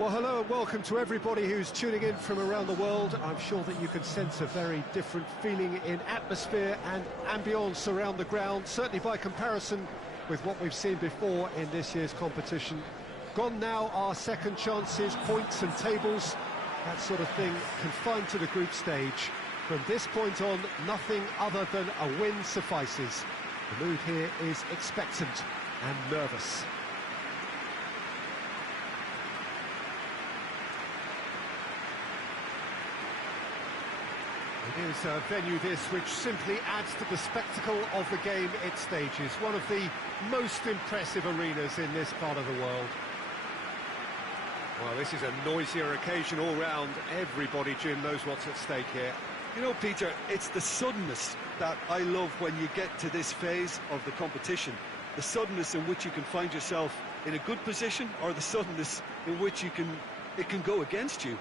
Well, hello and welcome to everybody who's tuning in from around the world. I'm sure that you can sense a very different feeling in atmosphere and ambience around the ground, certainly by comparison with what we've seen before in this year's competition. Gone now are second chances, points and tables, that sort of thing confined to the group stage. From this point on, nothing other than a win suffices. The mood here is expectant and nervous. It is a venue this which simply adds to the spectacle of the game it stages. One of the most impressive arenas in this part of the world. Well, this is a noisier occasion all round. Everybody, Jim, knows what's at stake here. You know, Peter, it's the suddenness that I love when you get to this phase of the competition. The suddenness in which you can find yourself in a good position, or the suddenness in which it can go against you.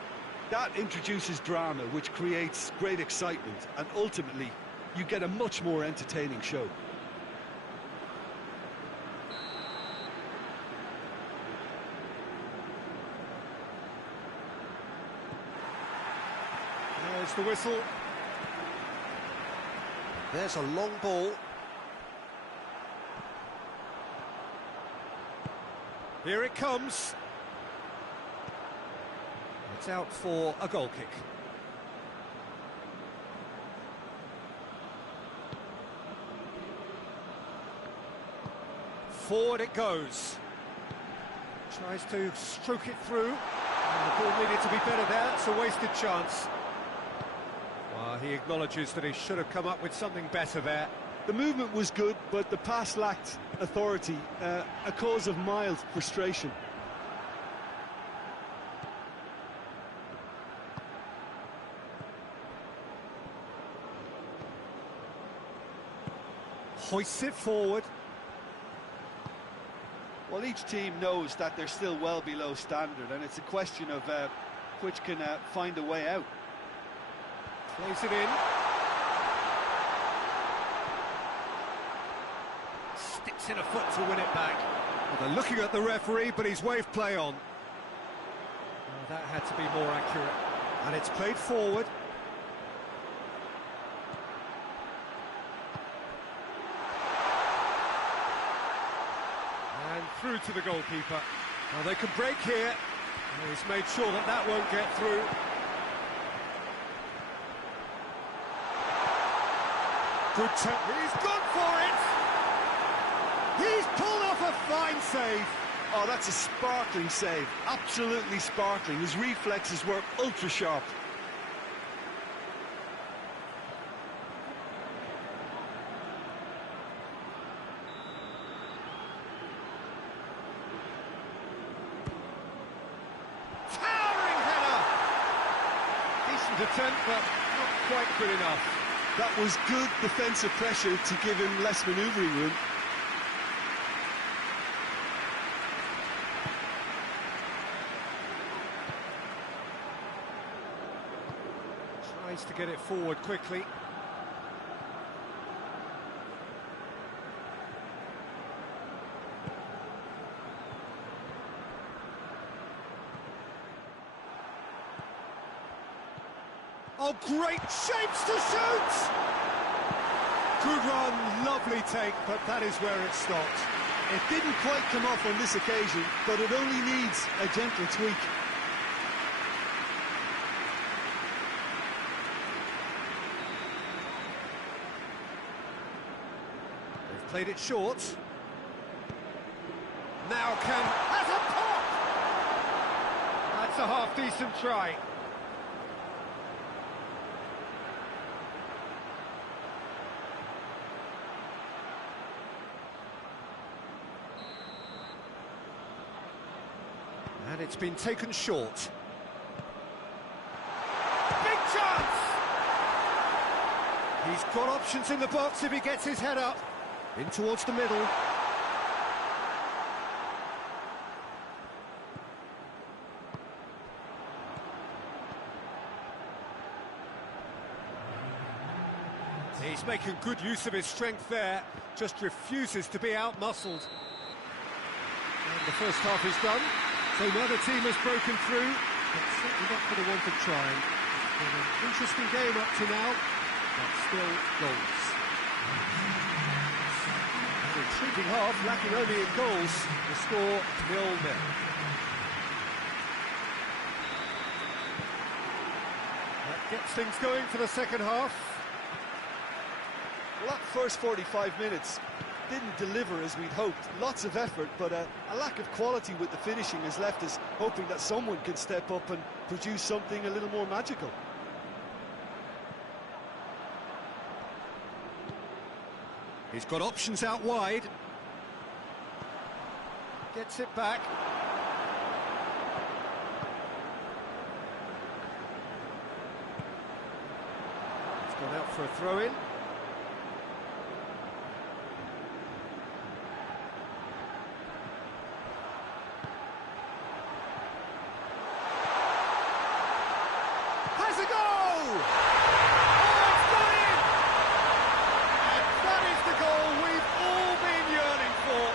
That introduces drama, which creates great excitement, and ultimately, you get a much more entertaining show. There's the whistle. There's a long ball. Here it comes. It's out for a goal kick. Forward it goes. Tries to stroke it through. And the ball needed to be better there. It's a wasted chance. Well, he acknowledges that he should have come up with something better there. The movement was good, but the pass lacked authority, a cause of mild frustration. Hoists it forward. Well, each team knows that they're still well below standard, and it's a question of which can find a way out. Plays it in. Sticks in a foot to win it back. Well, they're looking at the referee, but he's waved play on. Well, that had to be more accurate. And it's played forward. And through to the goalkeeper. Now they can break here. And he's made sure that that won't get through. Good touch. He's gone for it! He's pulled off a fine save. Oh, that's a sparkling save. Absolutely sparkling. His reflexes were ultra sharp. Towering header! Decent attempt, but not quite good enough. That was good defensive pressure to give him less manoeuvring room. Tries to get it forward quickly. Oh, great shapes to shoot! Good run, lovely take, but that is where it stopped. It didn't quite come off on this occasion, but it only needs a gentle tweak. They've played it short. Now has a pop! That's a half-decent try. And it's been taken short. Big chance! He's got options in the box if he gets his head up. In towards the middle. He's making good use of his strength there. Just refuses to be out-muscled. And the first half is done. So neither team has broken through, but certainly not for the want of trying. It's been an interesting game up to now, but still goals. An intriguing half, lacking only in goals. The score 0-0. That gets things going for the second half. Well, that first 45 minutes didn't deliver as we'd hoped. Lots of effort, but a lack of quality with the finishing has left us hoping that someone can step up and produce something a little more magical. He's got options out wide. Gets it back. It's gone out for a throw-in. Has a goal! Oh, it's gone in! And that is the goal we've all been yearning for.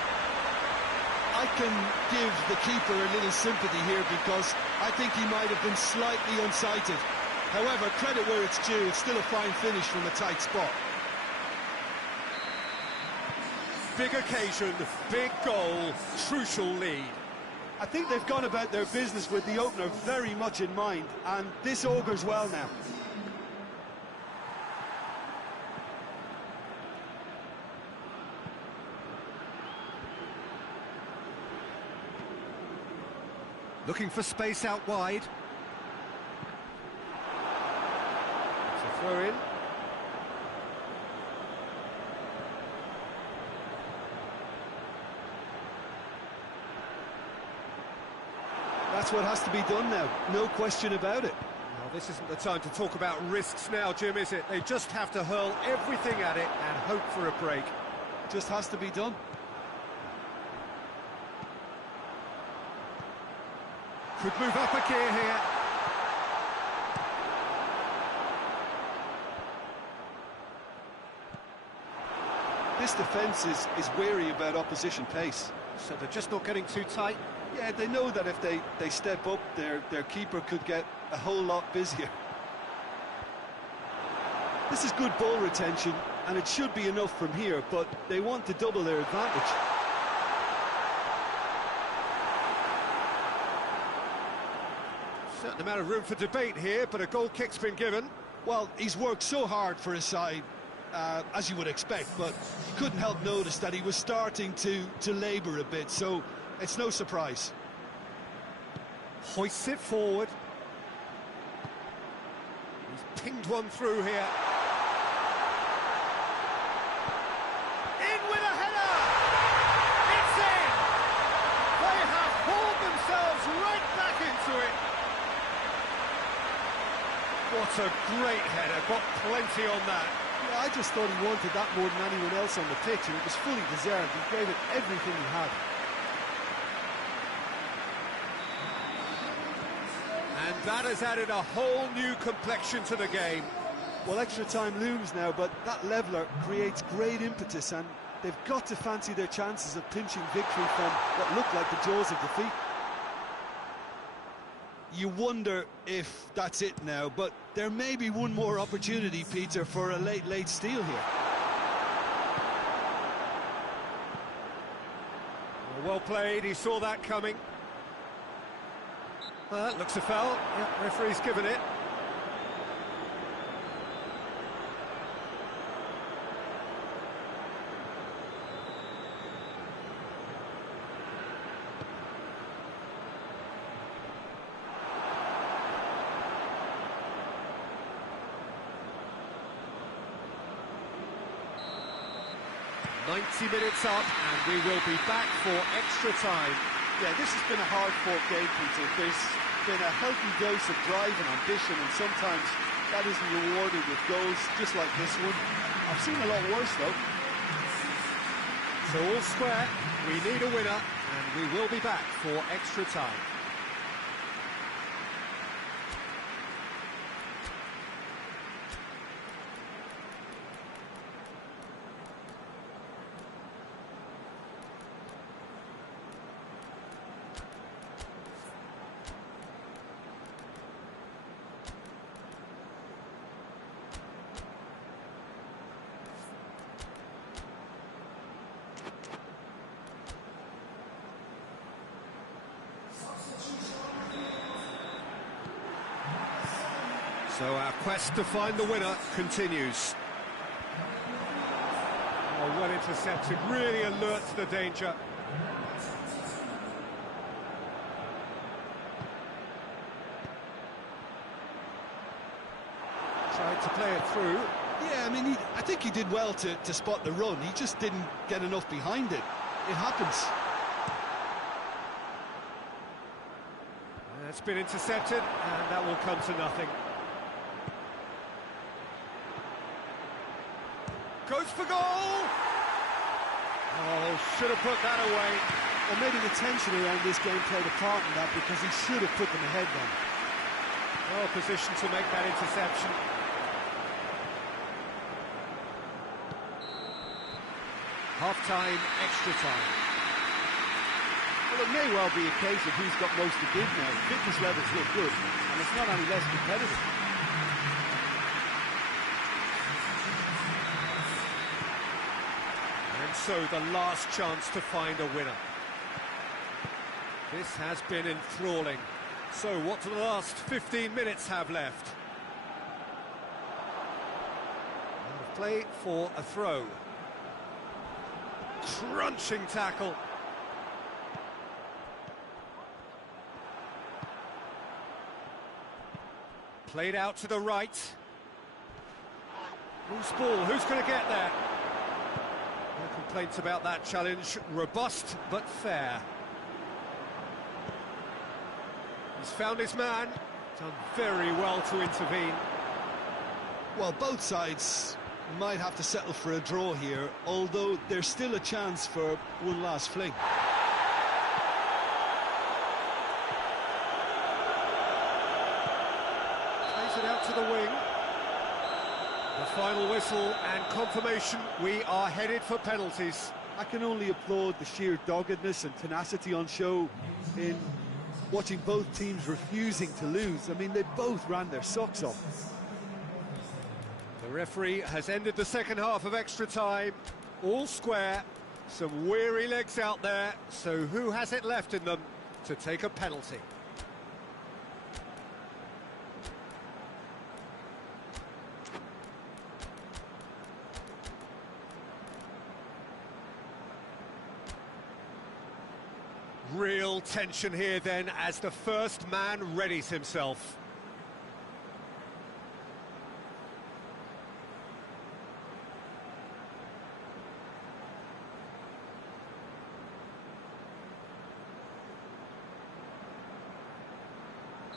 I can give the keeper a little sympathy here because I think he might have been slightly unsighted. However, credit where it's due, it's still a fine finish from a tight spot. Big occasion, big goal, crucial lead. I think they've gone about their business with the opener very much in mind, and this augurs well now. Looking for space out wide. It's a throw-in. That's what has to be done now, no question about it. Well, this isn't the time to talk about risks now, Jim, is it? They just have to hurl everything at it and hope for a break. Just has to be done. Could move up a gear here. This defence is wary about opposition pace. So they're just not getting too tight. Yeah, they know that if they step up, their keeper could get a whole lot busier. This is good ball retention, and it should be enough from here, but they want to double their advantage. Certain amount of room for debate here, but a goal kick's been given. Well, he's worked so hard for his side, as you would expect, but you couldn't help notice that he was starting to labour a bit, so it's no surprise. Hoists it forward. He's pinged one through here. In with a header! It's in! They have hauled themselves right back into it. What a great header, got plenty on that. Yeah, I just thought he wanted that more than anyone else on the pitch, and it was fully deserved. He gave it everything he had. And that has added a whole new complexion to the game. Well, extra time looms now, but that leveller creates great impetus, and they've got to fancy their chances of pinching victory from what looked like the jaws of defeat. You wonder if that's it now, but there may be one more opportunity, Peter, for a late steal here. Well played, he saw that coming. Well, that looks a foul. Yep, referee's given it. "90 minutes up, and we will be back for extra time." Yeah, this has been a hard-fought game, Peter. There's been a healthy dose of drive and ambition, and sometimes that isn't rewarded with goals, just like this one. I've seen a lot worse, though. So all square, we need a winner, and we will be back for extra time. So our quest to find the winner continues. Oh, well intercepted, really alert to the danger. Tried to play it through. Yeah, I mean, I think he did well to spot the run. He just didn't get enough behind it. It happens. It's been intercepted, and that will come to nothing. Goes for goal! Oh, should have put that away. Or maybe the tension around this game played a part in that, because he should have put them ahead then. Well positioned to make that interception. Half-time, extra time. Well, it may well be a case of who's got most to give now. Fitness levels look good, and it's not any less competitive. And so the last chance to find a winner. This has been enthralling. So what do the last 15 minutes have left? And play for a throw. Crunching tackle. Played out to the right. Loose ball, who's going to get there? No complaints about that challenge. Robust, but fair. He's found his man. Done very well to intervene. Well, both sides might have to settle for a draw here, although there's still a chance for one last fling. Plays it out to the wing. The final whistle and confirmation, we are headed for penalties. I can only applaud the sheer doggedness and tenacity on show in watching both teams refusing to lose. I mean, they both ran their socks off. The referee has ended the second half of extra time. All square, some weary legs out there, so who has it left in them to take a penalty? Real tension here then as the first man readies himself.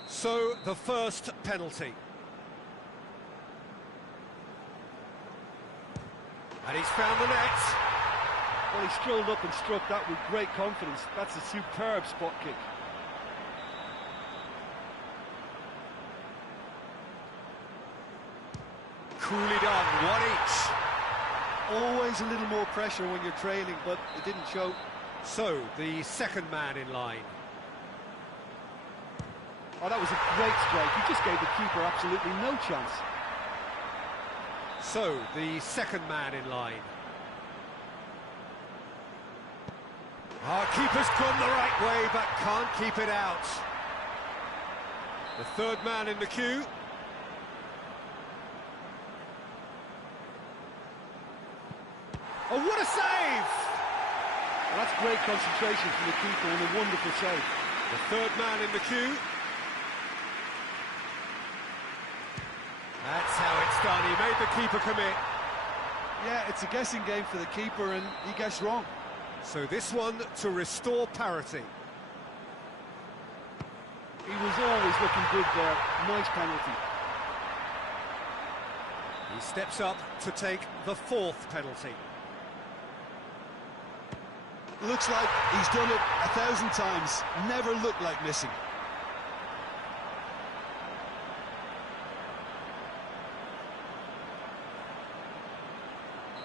So, the first penalty. And he's found the net. Well, he strolled up and struck that with great confidence. That's a superb spot kick. Coolly done, one each. Always a little more pressure when you're trailing, but it didn't show. So, the second man in line. Oh, that was a great strike. He just gave the keeper absolutely no chance. So, the second man in line. Our keeper's gone the right way, but can't keep it out. The third man in the queue. Oh, what a save! Well, that's great concentration from the keeper and a wonderful save. The third man in the queue. That's how it's done. He made the keeper commit. Yeah, it's a guessing game for the keeper, and he guessed wrong. So this one to restore parity. He was always looking good there. Nice penalty. He steps up to take the fourth penalty. Looks like he's done it 1,000 times. Never looked like missing.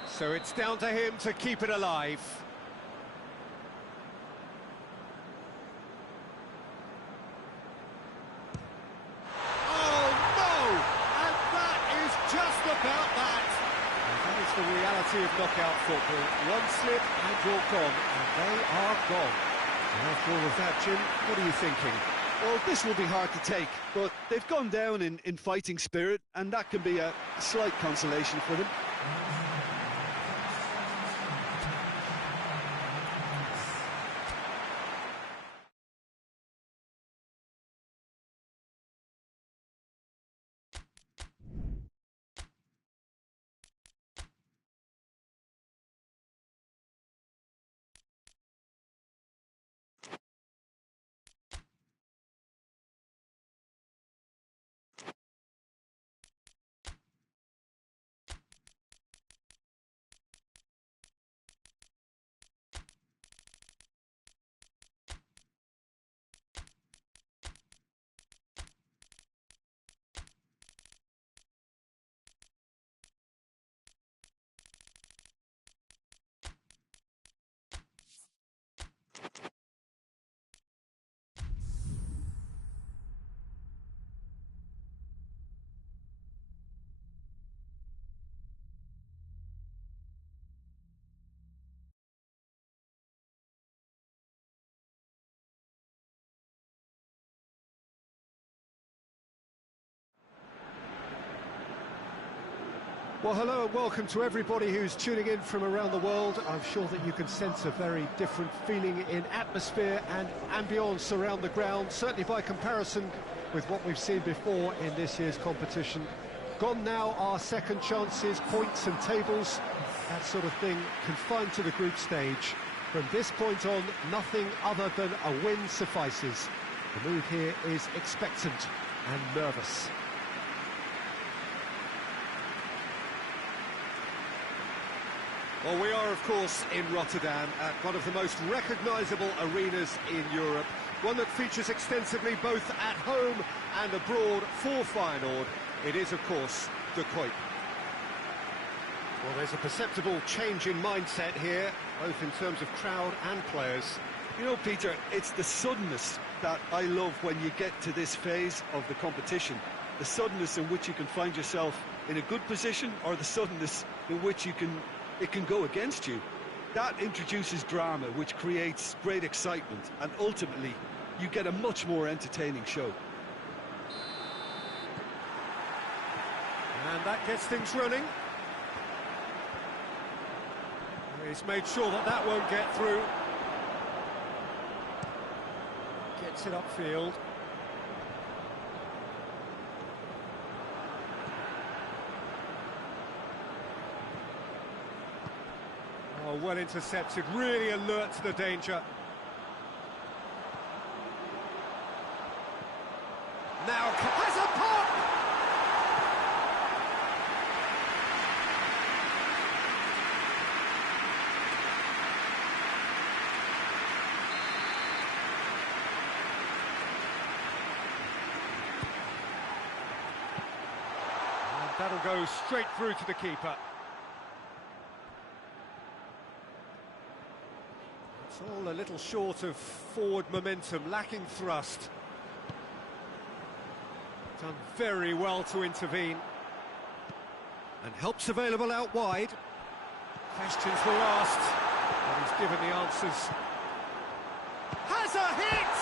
So it's down to him to keep it alive. Oh no! And that is just about that. And that is the reality of knockout football. One slip and you're gone, and they are gone. And after all of that, Jim, what are you thinking? Well, this will be hard to take, but they've gone down in fighting spirit, and that can be a slight consolation for them. Well, hello and welcome to everybody who's tuning in from around the world. I'm sure that you can sense a very different feeling in atmosphere and ambience around the ground, certainly by comparison with what we've seen before in this year's competition. Gone now are second chances, points and tables, that sort of thing confined to the group stage. From this point on, nothing other than a win suffices. The mood here is expectant and nervous. Well, we are, of course, in Rotterdam, at one of the most recognisable arenas in Europe, one that features extensively both at home and abroad for Feyenoord. It is, of course, De Kuip. Well, there's a perceptible change in mindset here, both in terms of crowd and players. You know, Peter, it's the suddenness that I love when you get to this phase of the competition. The suddenness in which you can find yourself in a good position, or the suddenness in which it can go against you. That introduces drama, which creates great excitement, and ultimately you get a much more entertaining show. And that gets things running. He's made sure that that won't get through. Gets it upfield. Oh, well intercepted, really alert to the danger. Now has a pop! And that'll go straight through to the keeper. It's all a little short of forward momentum, lacking thrust. Done very well to intervene. And help's available out wide. Questions were asked, and he's given the answers. Has a hit!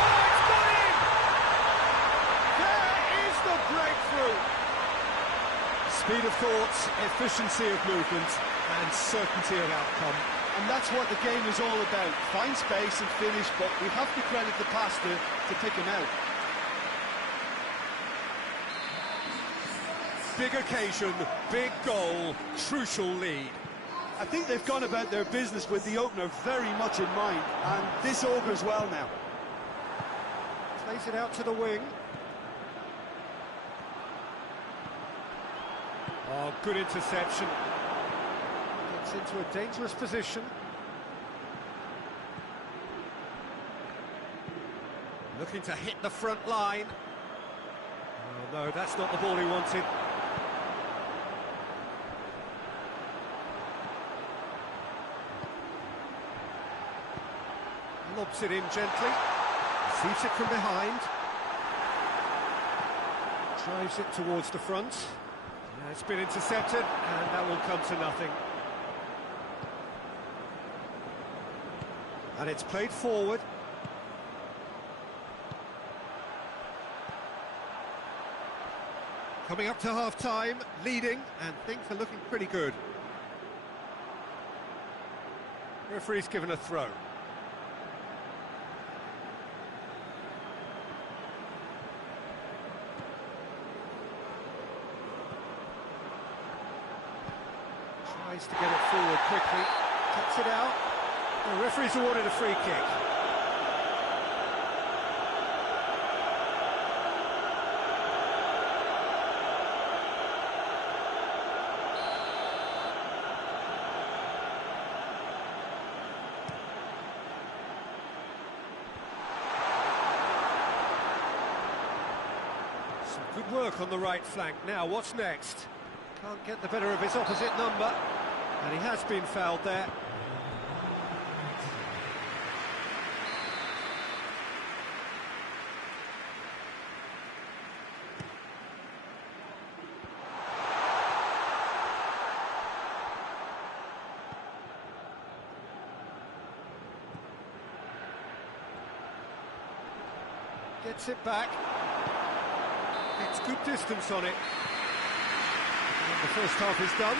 Oh, it's got in! There is the breakthrough! Speed of thought, efficiency of movement, and certainty of outcome. And that's what the game is all about. Find space and finish, but we have to credit the passer to pick him out. Big occasion, big goal, crucial lead. I think they've gone about their business with the opener very much in mind, and this augurs well now. Plays it out to the wing. Oh, good interception. Gets into a dangerous position. Looking to hit the front line. Oh no, that's not the ball he wanted. Lobs it in gently. Receives it from behind. Drives it towards the front. It's been intercepted, and that will come to nothing. And it's played forward. Coming up to half-time, leading, and things are looking pretty good. Referee's given a throw. Tries to get it forward quickly, cuts it out. The referee's awarded a free kick. Some good work on the right flank. Now, what's next? Can't get the better of his opposite number, and he has been fouled there. Gets it back. It's good distance on it. And the first half is done.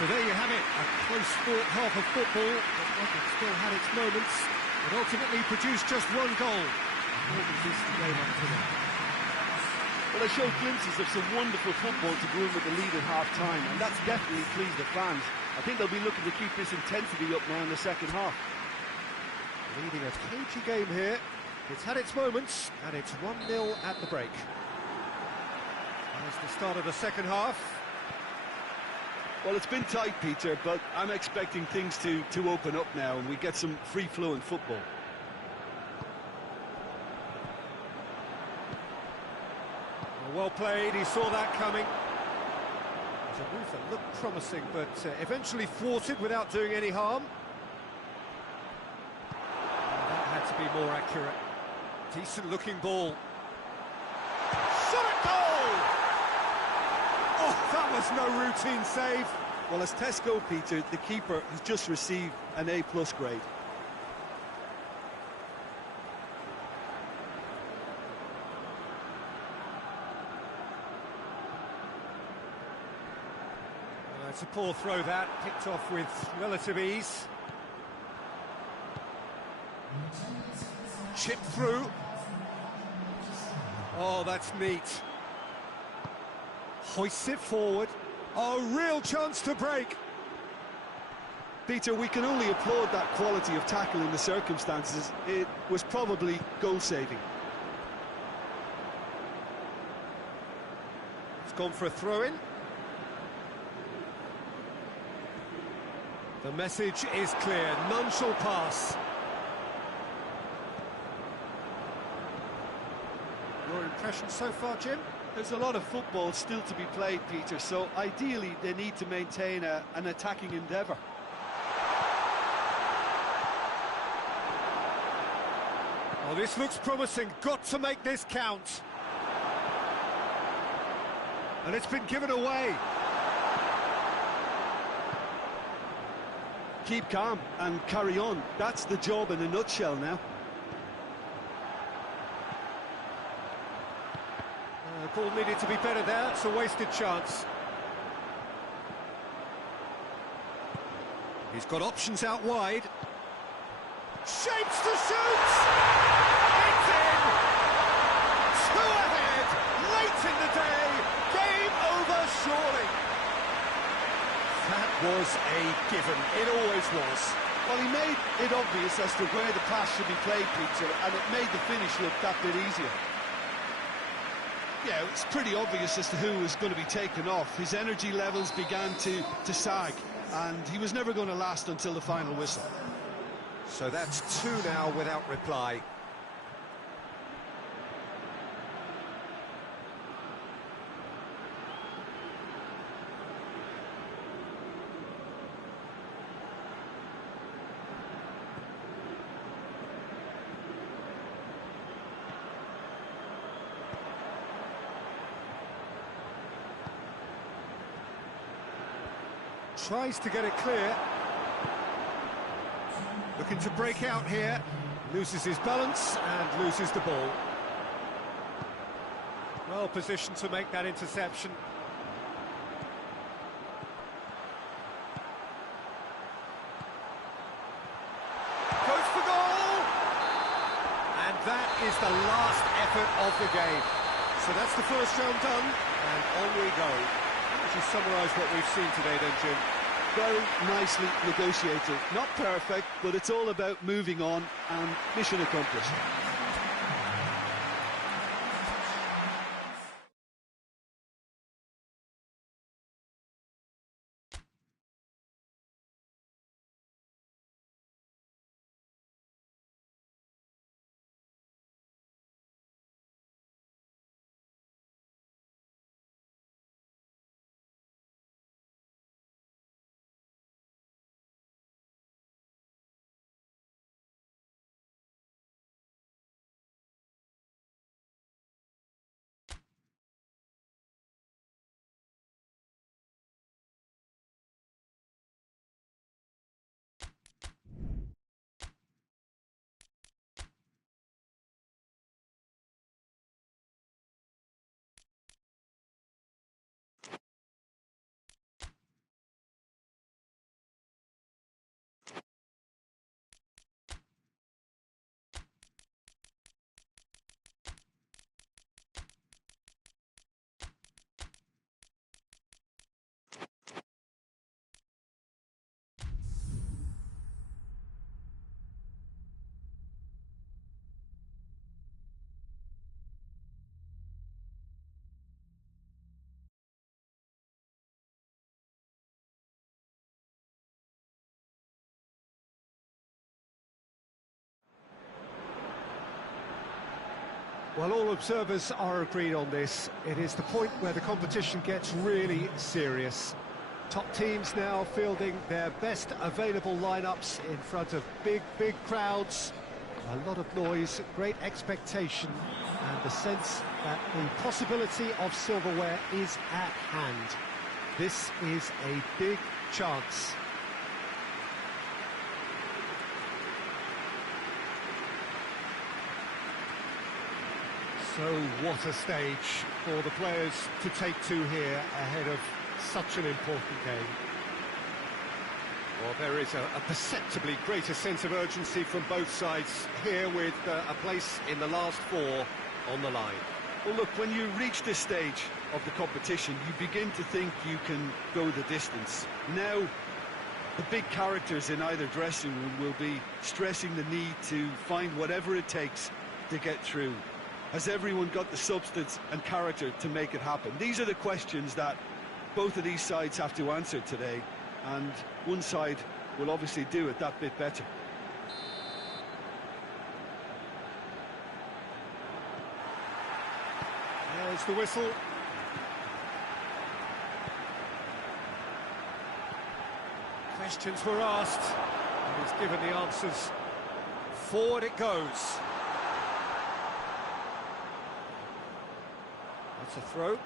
So there you have it, a close-fought half of football, but one that still had its moments, but ultimately produced just one goal. More than this the game up to now. Well, they showed glimpses of some wonderful football to go in with the lead at half-time, and that's definitely pleased the fans. I think they'll be looking to keep this intensity up now in the second half. Leading a cagey game here. It's had its moments, and it's 1-0 at the break. There's the start of the second half. Well, it's been tight, Peter, but I'm expecting things to open up now and we get some free-flowing football. Well played, he saw that coming. It was a move that looked promising, but eventually thwarted without doing any harm. That had to be more accurate. Decent-looking ball. Shot at goal! Oh, that was no routine save. Well, as Tesco, Peter, the keeper has just received an A+ grade. It's a poor throw that, picked off with relative ease. Chip through. Oh, that's neat. Hoists it forward. Oh, real chance to break. Peter, we can only applaud that quality of tackle in the circumstances. It was probably goal-saving. It's gone for a throw-in. The message is clear, none shall pass. Your impression so far, Jim? There's a lot of football still to be played, Peter, so ideally they need to maintain an attacking endeavour. Oh, this looks promising, got to make this count. And it's been given away. Keep calm and carry on. That's the job in a nutshell now. Ball needed to be better there, it's a wasted chance. He's got options out wide. Shapes to shoot! It's in! 2 ahead, late in the day, game over surely. That was a given, it always was. Well, he made it obvious as to where the pass should be played, Peter, and it made the finish look that bit easier. Yeah, it's pretty obvious as to who was going to be taken off. His energy levels began to sag, and he was never going to last until the final whistle. So that's 2 now without reply. Tries to get it clear. Looking to break out here. Loses his balance and loses the ball. Well positioned to make that interception. Goes for goal! And that is the last effort of the game. So that's the first round done, and on we go. How would you summarise what we've seen today then, Jim? Very nicely negotiated. Not perfect, but it's all about moving on and mission accomplished. Well, all observers are agreed on this. It is the point where the competition gets really serious. Top teams now fielding their best available lineups in front of big crowds. A lot of noise, great expectation, and the sense that the possibility of silverware is at hand. This is a big chance. So what a stage for the players to take to here ahead of such an important game. Well, there is a perceptibly greater sense of urgency from both sides here, with a place in the last four on the line. Well, look, when you reach this stage of the competition, you begin to think you can go the distance. Now, the big characters in either dressing room will be stressing the need to find whatever it takes to get through. Has everyone got the substance and character to make it happen? These are the questions that both of these sides have to answer today, and one side will obviously do it that bit better. There's the whistle. Questions were asked, and he's given the answers. Forward it goes. That's a throw.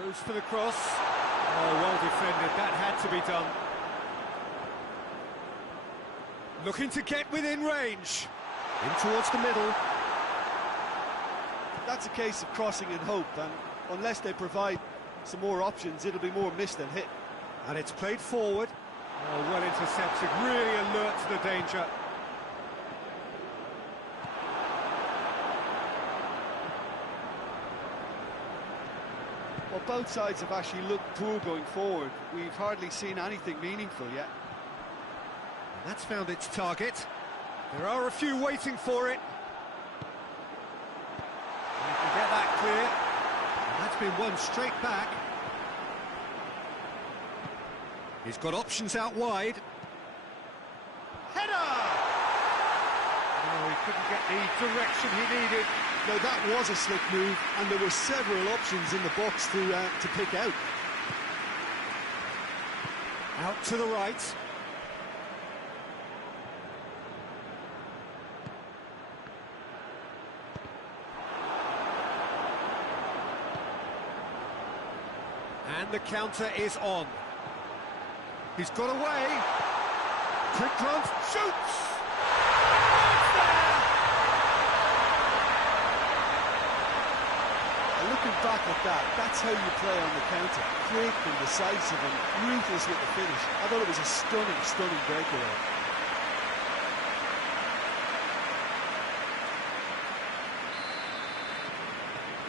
Goes for the cross. Oh, well defended. That had to be done. Looking to get within range. In towards the middle. That's a case of crossing in hope, and unless they provide some more options, it'll be more missed than hit. And it's played forward. Oh, well intercepted, really alert to the danger. Well, both sides have actually looked poor going forward. We've hardly seen anything meaningful yet. And that's found its target. There are a few waiting for it. And you can get that clear. And that's been won straight back. He's got options out wide. Header! Oh, he couldn't get the direction he needed. No, that was a slick move, and there were several options in the box to pick out. Out to the right. And the counter is on. He's got away. Quick glance, shoots! Looking back at that, that's how you play on the counter. Quick and decisive and ruthless with the finish. I thought it was a stunning, stunning breakaway.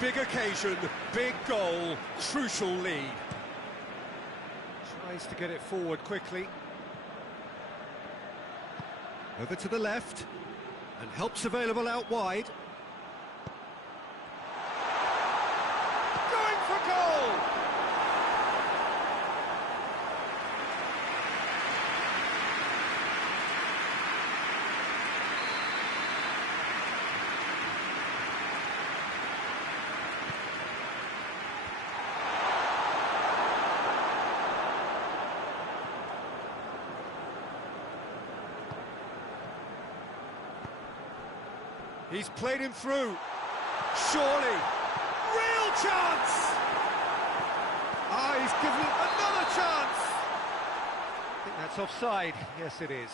Big occasion, big goal, crucial lead. Tries to get it forward quickly. Over to the left, and help's available out wide. Going for goal! He's played him through. Surely. Real chance! Ah, he's given it another chance! I think that's offside. Yes, it is.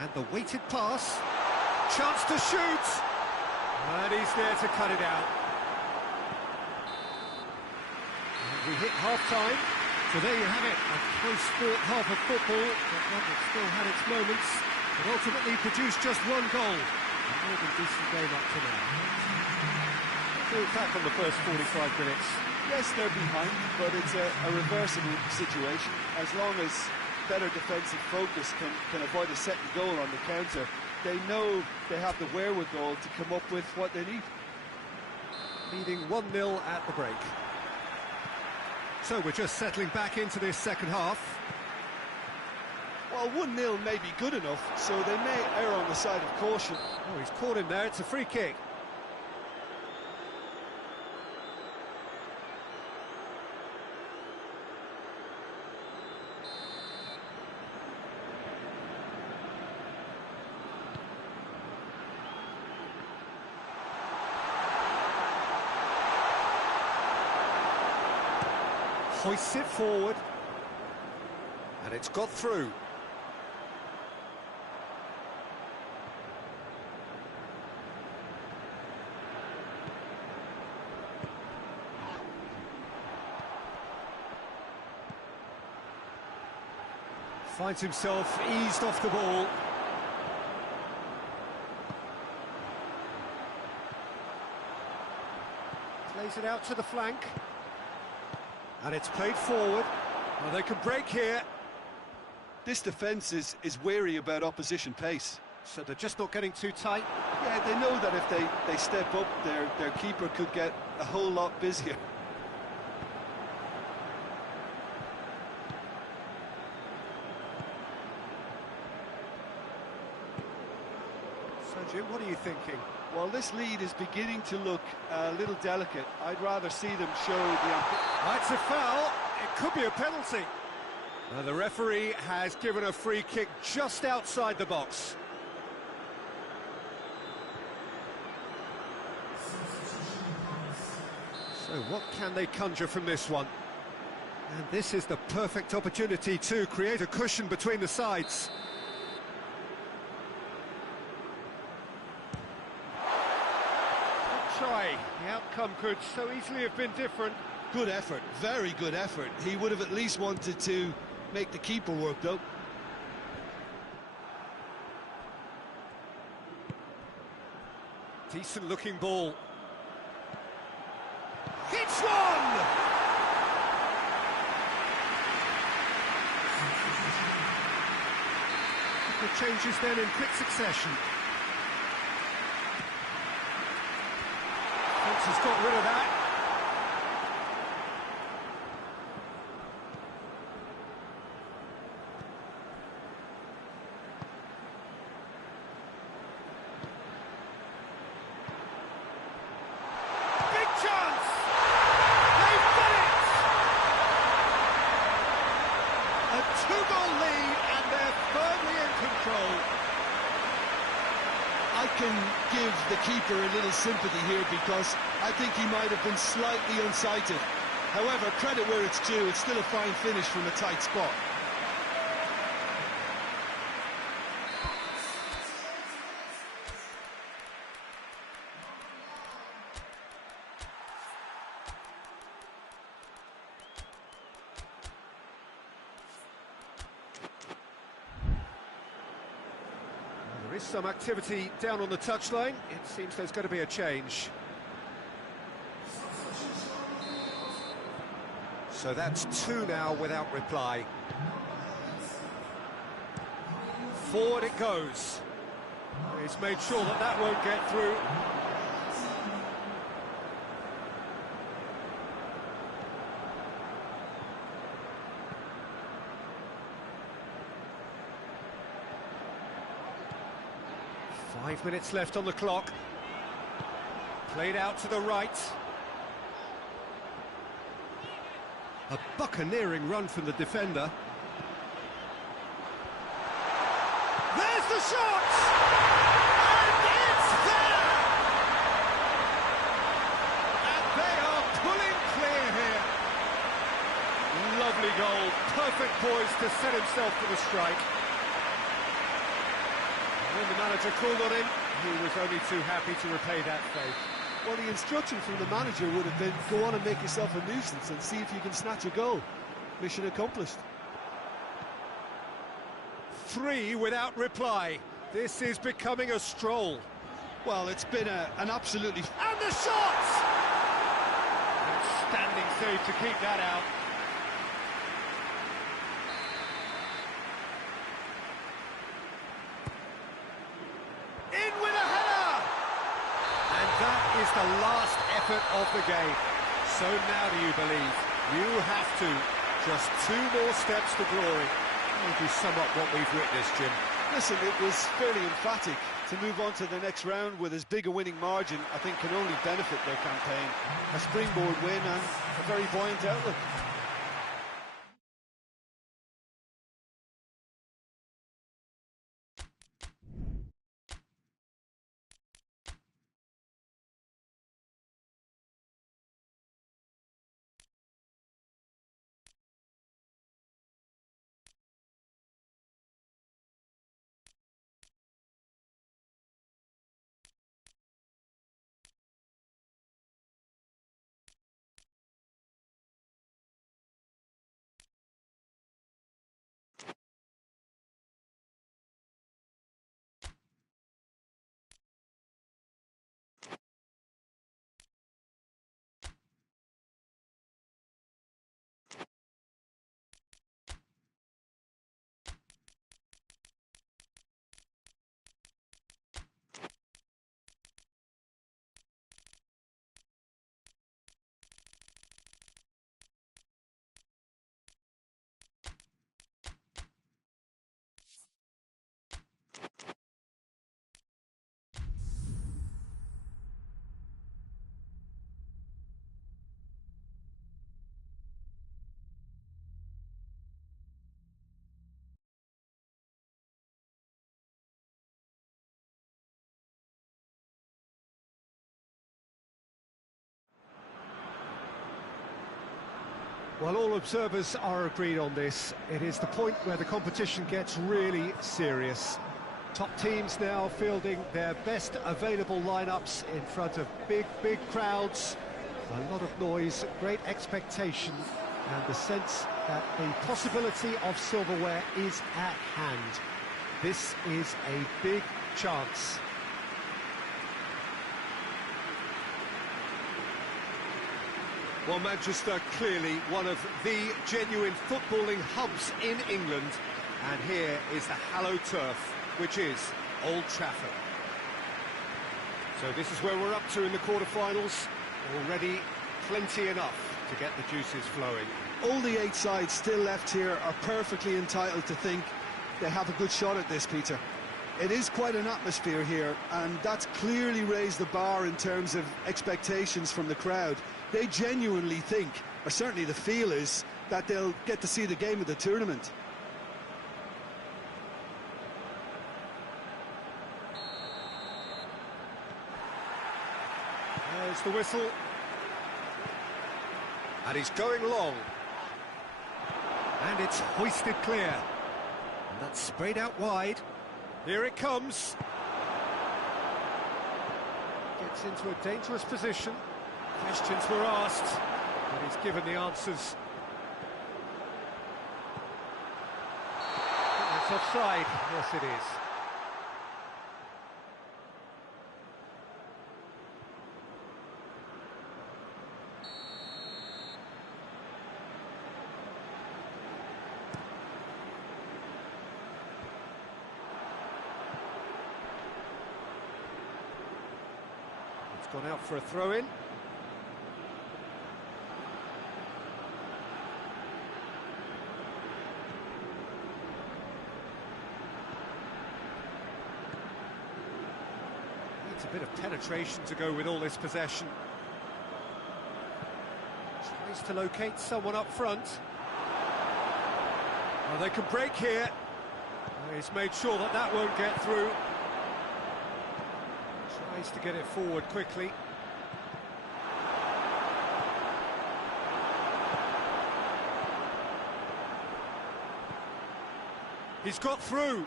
And the weighted pass. Chance to shoot! And he's there to cut it out. And we hit half-time. So there you have it, a close-fought half of football, but one that still had its moments, but ultimately produced just one goal. A more than decent game up to now. Full back on the first 45 minutes. Yes, they're behind, but it's a reversible situation. As long as better defensive focus can avoid a second goal on the counter, they know they have the wherewithal to come up with what they need. Leading 1-0 at the break. So we're just settling back into this second half. Well, 1-0 may be good enough, so they may err on the side of caution. Oh, he's caught him there, it's a free kick. Hoists it forward, and it's got through. Finds himself eased off the ball. Plays it out to the flank. And it's played forward. Well, they can break here. This defence is wary about opposition pace. So they're just not getting too tight. Yeah, they know that if they step up, their keeper could get a whole lot busier. So, Jim, what are you thinking? Well, this lead is beginning to look a little delicate. I'd rather see them show the... That's a foul. It could be a penalty. The referee has given a free kick just outside the box. So what can they conjure from this one? And this is the perfect opportunity to create a cushion between the sides. Try. The outcome could so easily have been different. Good effort, very good effort. He would have at least wanted to make the keeper work, though. Decent looking ball. Hits one! The changes then in quick succession. Has got rid of that. Big chance! They've done it! A 2-goal lead and they're firmly can give the keeper a little sympathy here because I think he might have been slightly unsighted. However, credit where it's due, it's still a fine finish from a tight spot. There is some activity down on the touchline. It seems there's going to be a change. So that's 2 now without reply. Forward it goes. He's made sure that that won't get through. Five minutes left on the clock. Played out to the right. A buccaneering run from the defender. There's the shot! And it's there! And they are pulling clear here. Lovely goal, perfect poise to set himself for the strike. When the manager called on him, he was only too happy to repay that faith. Well, the instruction from the manager would have been, go on and make yourself a nuisance and see if you can snatch a goal. Mission accomplished. 3 without reply. This is becoming a stroll. Well, it's been an absolutely... And the shot! Outstanding save to keep that out. In with a header! And that is the last effort of the game. So now do you believe? You have to. Just 2 more steps to glory. Maybe sum up what we've witnessed, Jim. Listen, it was fairly emphatic. To move on to the next round with as big a winning margin, I think can only benefit their campaign. A springboard win and a very buoyant outlook. Well, all observers are agreed on this. It is the point where the competition gets really serious. Top teams now fielding their best available lineups in front of big crowds. A lot of noise, great expectation, and the sense that the possibility of silverware is at hand. This is a big chance. Well, Manchester, clearly one of the genuine footballing hubs in England. And here is the hallowed turf, which is Old Trafford. So this is where we're up to in the quarter-finals. Already plenty enough to get the juices flowing. All the 8 sides still left here are perfectly entitled to think they have a good shot at this, Peter. It is quite an atmosphere here, and that's clearly raised the bar in terms of expectations from the crowd. They genuinely think, or certainly the feel is, that they'll get to see the game of the tournament. There's the whistle. And he's going long. And it's hoisted clear. And that's sprayed out wide. Here it comes. Gets into a dangerous position. Questions were asked, but he's given the answers. I think that's offside. Yes, it is. Gone out for a throw-in. Needs a bit of penetration to go with all this possession. Tries to locate someone up front. Well, they can break here. He's made sure that that won't get through. Tries to get it forward quickly. He's got through.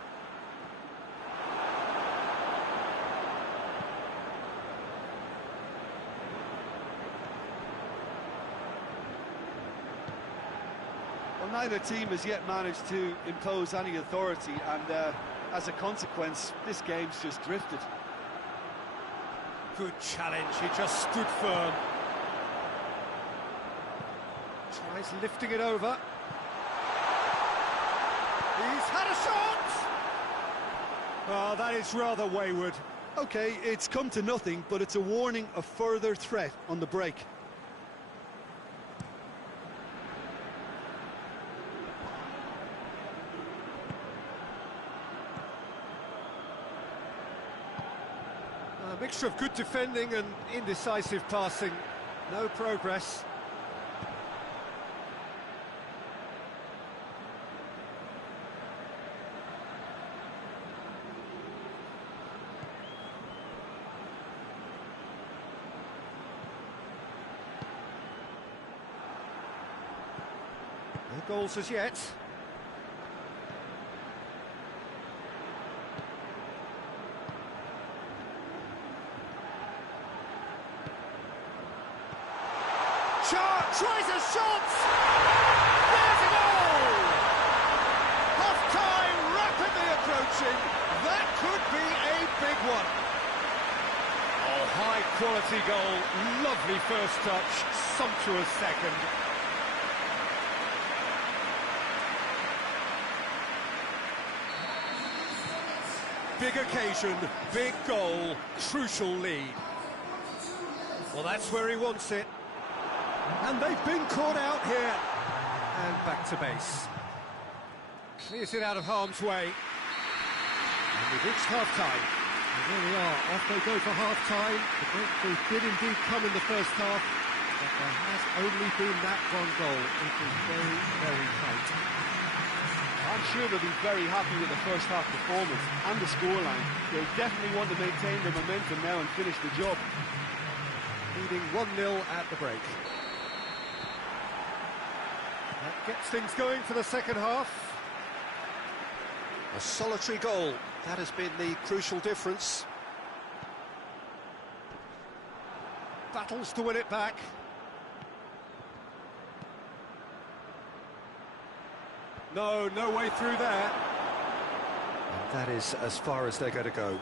Well, neither team has yet managed to impose any authority, and as a consequence, this game's just drifted. Good challenge, he just stood firm. Tries lifting it over. He's had a shot! Oh, that is rather wayward. OK, it's come to nothing, but it's a warning of further threat on the break. A mixture of good defending and indecisive passing. No progress. No goals as yet. Tries a shot! There's a goal! Half-time rapidly approaching. That could be a big one. Oh, high-quality goal. Lovely first touch. Sumptuous second. Big occasion, big goal, crucial lead. Well, that's where he wants it. And they've been caught out here. And back to base. Clears it out of harm's way. And we've reached half-time. And there we are, off they go for half-time. The breakthrough did indeed come in the first half, but there has only been that one goal. It was very, very tight. I'm sure they'll be very happy with the first half performance and the scoreline. They'll definitely want to maintain their momentum now and finish the job. Leading 1-0 at the break. That gets things going for the second half. A solitary goal, that has been the crucial difference. Battles to win it back. No way through there. And that is as far as they're going to go.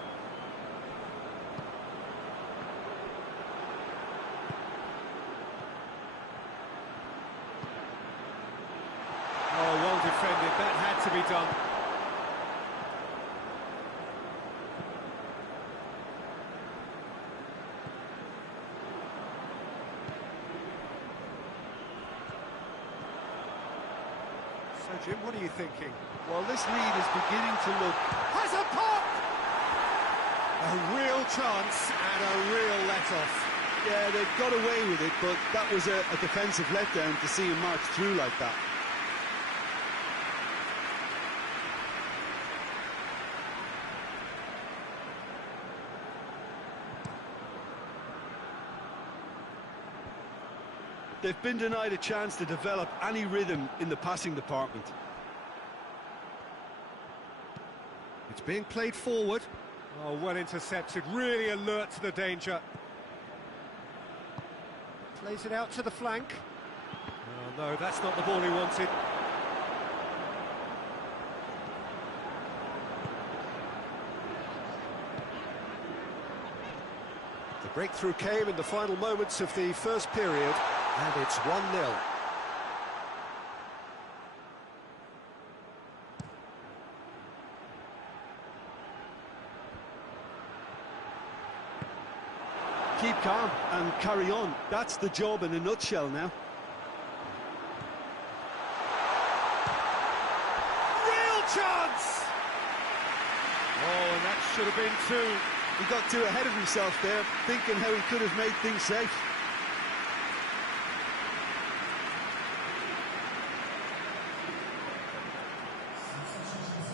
Oh, well defended, that had to be done. So, Jim, what are you thinking? Well, this lead is beginning to look... Has a pop! A real chance and a real let-off. Yeah, they've got away with it, but that was a defensive letdown to see him march through like that. They've been denied a chance to develop any rhythm in the passing department. It's being played forward. Oh, well intercepted, really alert to the danger. Plays it out to the flank. Oh, no, that's not the ball he wanted. The breakthrough came in the final moments of the first period, and it's 1-0. Keep calm and carry on. That's the job in a nutshell now. Real chance! Oh, and that should have been two. He got too ahead of himself there, thinking how he could have made things safe.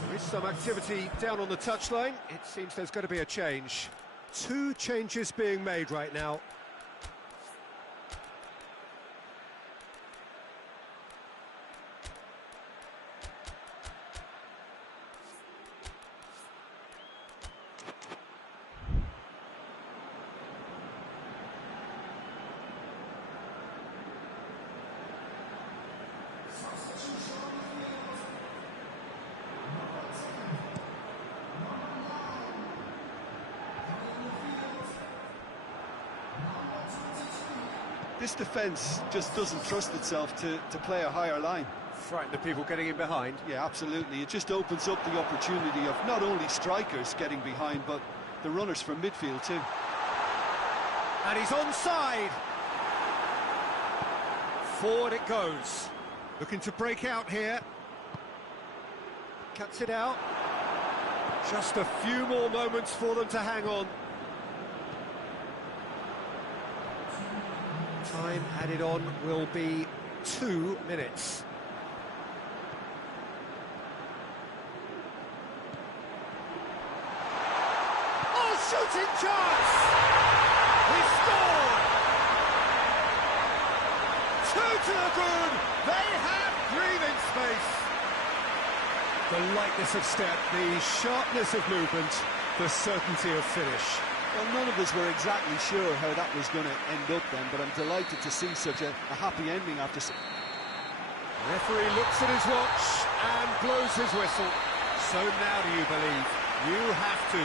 There is some activity down on the touchline. It seems there's going to be a change. Two changes being made right now. This defence just doesn't trust itself to play a higher line. Frighten the people getting in behind. Yeah, absolutely. It just opens up the opportunity of not only strikers getting behind, but the runners from midfield too. And he's onside. Forward it goes. Looking to break out here. Cuts it out. Just a few more moments for them to hang on. Time added on will be 2 minutes. Oh, shooting chance! He scored! 2 to the good! They have breathing space! The lightness of step, the sharpness of movement, the certainty of finish. Well, none of us were exactly sure how that was going to end up then, but I'm delighted to see such a happy ending after... The referee looks at his watch and blows his whistle. So now do you believe? You have to.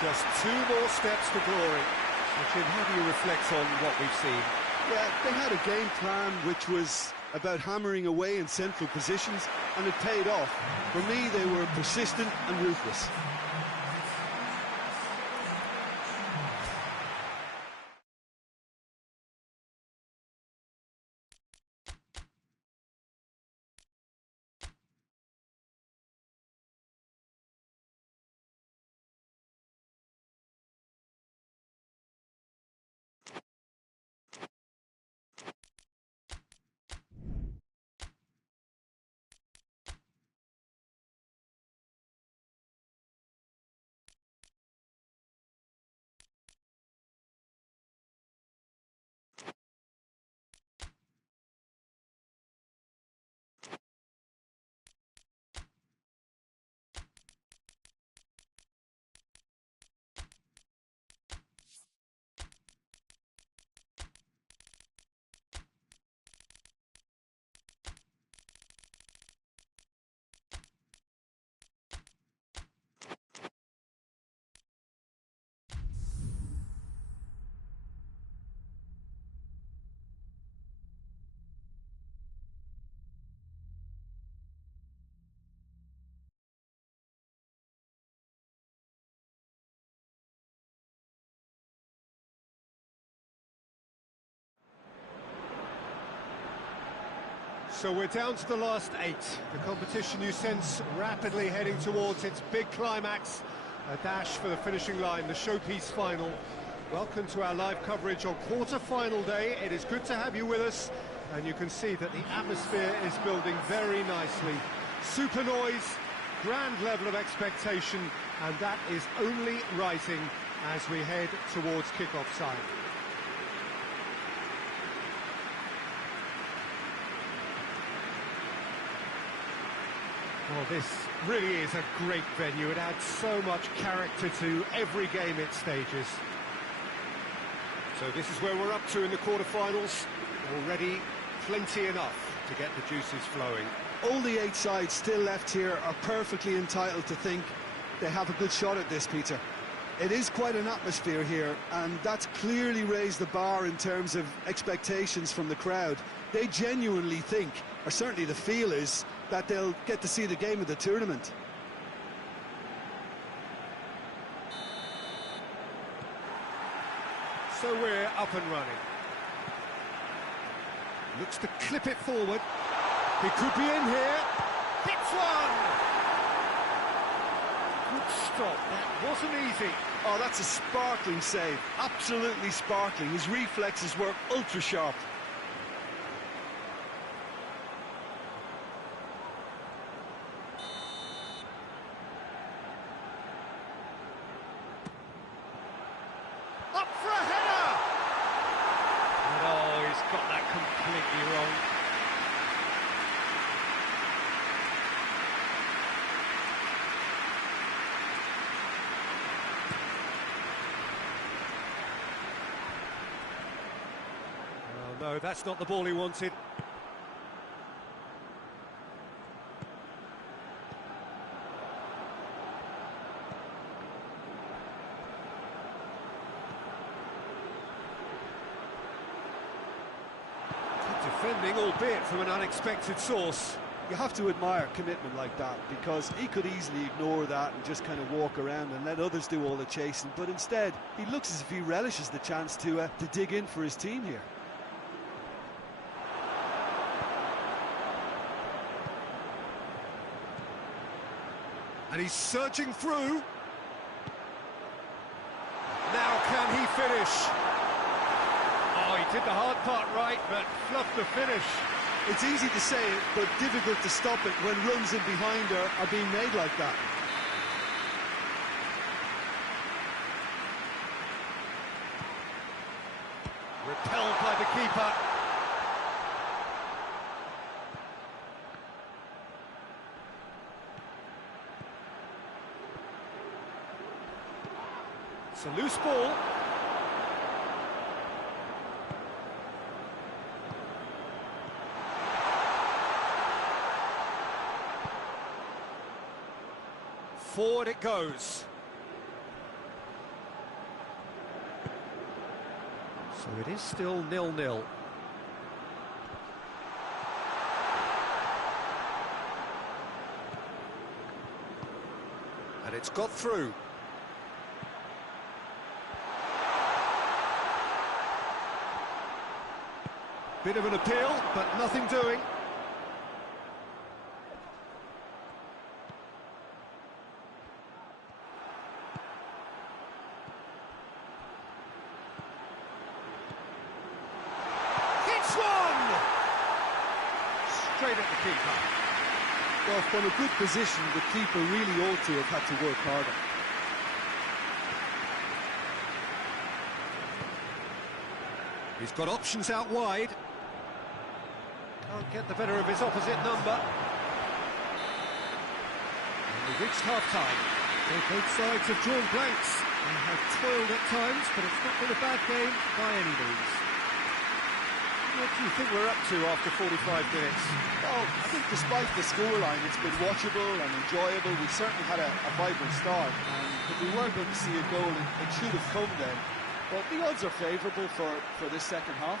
Just 2 more steps to glory. So, Jim, how do you reflect on what we've seen? Yeah, they had a game plan which was about hammering away in central positions, and it paid off. For me, they were persistent and ruthless. So we're down to the last 8. The competition, you sense, rapidly heading towards its big climax. A dash for the finishing line, the showpiece final. Welcome to our live coverage on quarter-final day. It is good to have you with us, and you can see that the atmosphere is building very nicely. Super noise, grand level of expectation, and that is only rising as we head towards kick-off time. Well, this really is a great venue. It adds so much character to every game it stages. So this is where we're up to in the quarter-finals. Already plenty enough to get the juices flowing. All the 8 sides still left here are perfectly entitled to think they have a good shot at this, Peter. It is quite an atmosphere here, and that's clearly raised the bar in terms of expectations from the crowd. They genuinely think, or certainly the feel is, that they'll get to see the game of the tournament. So we're up and running. Looks to clip it forward. He could be in here. Hits one! Good stop. That wasn't easy. Oh, that's a sparkling save. Absolutely sparkling. His reflexes were ultra sharp. Up for a header! And oh, he's got that completely wrong. No, that's not the ball he wanted. Good defending, albeit from an unexpected source. You have to admire commitment like that, because he could easily ignore that and just kind of walk around and let others do all the chasing, but instead he looks as if he relishes the chance to dig in for his team here. And he's surging through. Now can he finish? Oh, he did the hard part right, but fluffed the finish. It's easy to say it, but difficult to stop it when runs in behind are being made like that. Repelled by the keeper. It's a loose ball. Forward it goes. So it is still 0-0. And it's got through. Bit of an appeal, but nothing doing. Hits one! Straight at the keeper. Well, from a good position, the keeper really ought to have had to work harder. He's got options out wide. Can't get the better of his opposite number. And we've reached half-time. So both sides have drawn blanks. They have toiled at times, but it's not been a bad game by any means. What do you think we're up to after 45 minutes? Well, I think despite the scoreline, it's been watchable and enjoyable. We certainly had a vibrant start, and if we were going to see a goal, it should have come then. But the odds are favourable for this second half.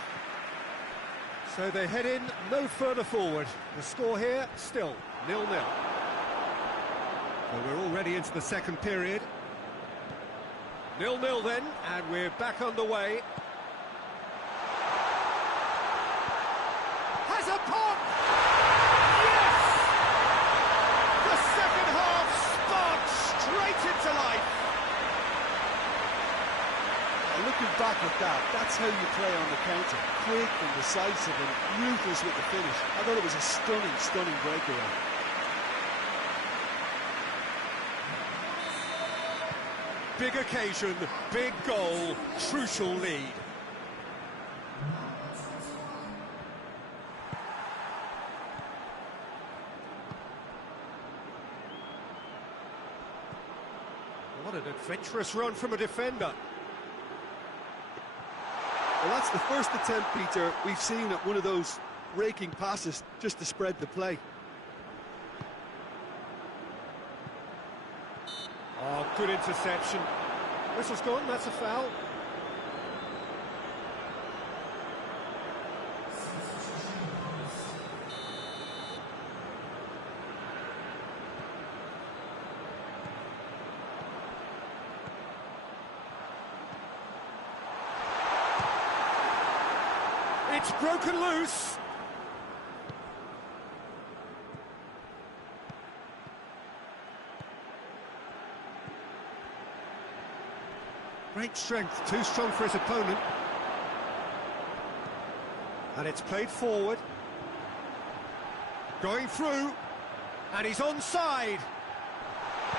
So they head in no further forward. The score here, still 0-0. So we're already into the second period. 0-0 then, and we're back underway. Has a pop! Yes! The second half sparked straight into life. Looking back at that, that's how you play on the counter. Quick and decisive and ruthless with the finish. I thought it was a stunning, stunning breakaway. Big occasion, big goal, crucial lead. What an adventurous run from a defender. Well, that's the first attempt, Peter, we've seen at one of those raking passes just to spread the play. Oh, good interception. Whistle's gone, that's a foul. It's broken loose. Great strength, too strong for his opponent. And it's played forward. Going through. And he's onside.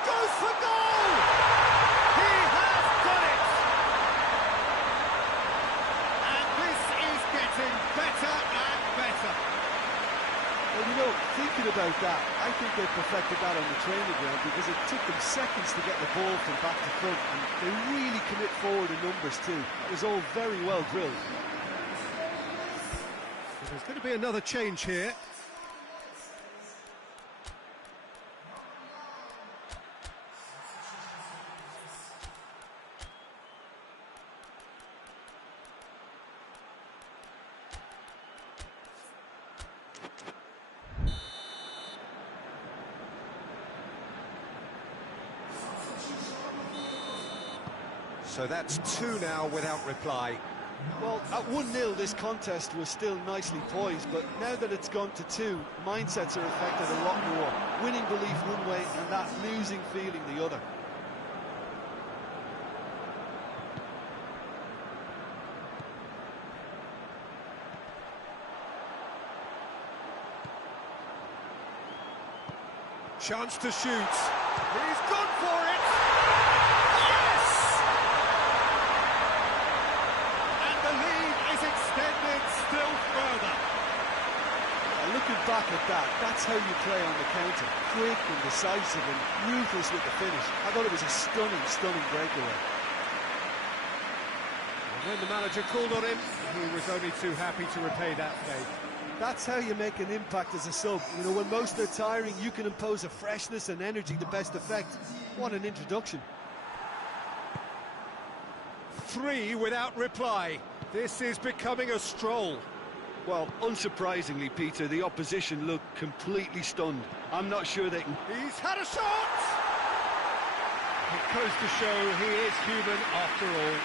Goes for goal! He has done it! And this is getting better and better. Well, you know, thinking about that, I think they perfected that on the training ground because it took them seconds to get the ball from back to front, and they really commit forward in numbers too. It was all very well drilled. So there's going to be another change here. So that's two now without reply. Well, at 1-0, this contest was still nicely poised, but now that it's gone to two, mindsets are affected a lot more. Winning belief one way and that losing feeling the other. Chance to shoot. He's gone for it! Yes! And the lead is extended still further. Looking back at that, that's how you play on the counter. Quick and decisive and ruthless with the finish. I thought it was a stunning, stunning breakaway. And when the manager called on him, he was only too happy to repay that favour. That's how you make an impact as a sub. You know, when most are tiring, you can impose a freshness and energy to best effect. What an introduction. Three without reply. This is becoming a stroll. Well, unsurprisingly, Peter, the opposition looked completely stunned. I'm not sure they can... He's had a shot! It goes to show he is human after all.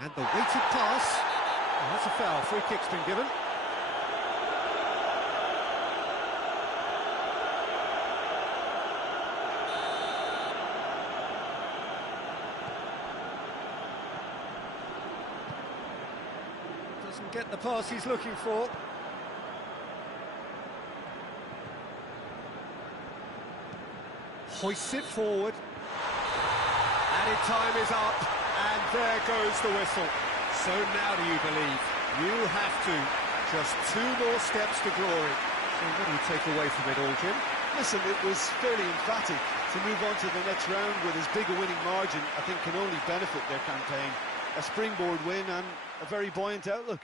And the weighted pass. Oh, that's a foul. Free kick's been given. Doesn't get the pass he's looking for. Hoists it forward. Added time is up. And there goes the whistle. So now do you believe? You have to. Just two more steps to glory. So what do you take away from it all, Jim? Listen, it was fairly emphatic. To move on to the next round with as big a winning margin, I think can only benefit their campaign. A springboard win and a very buoyant outlook.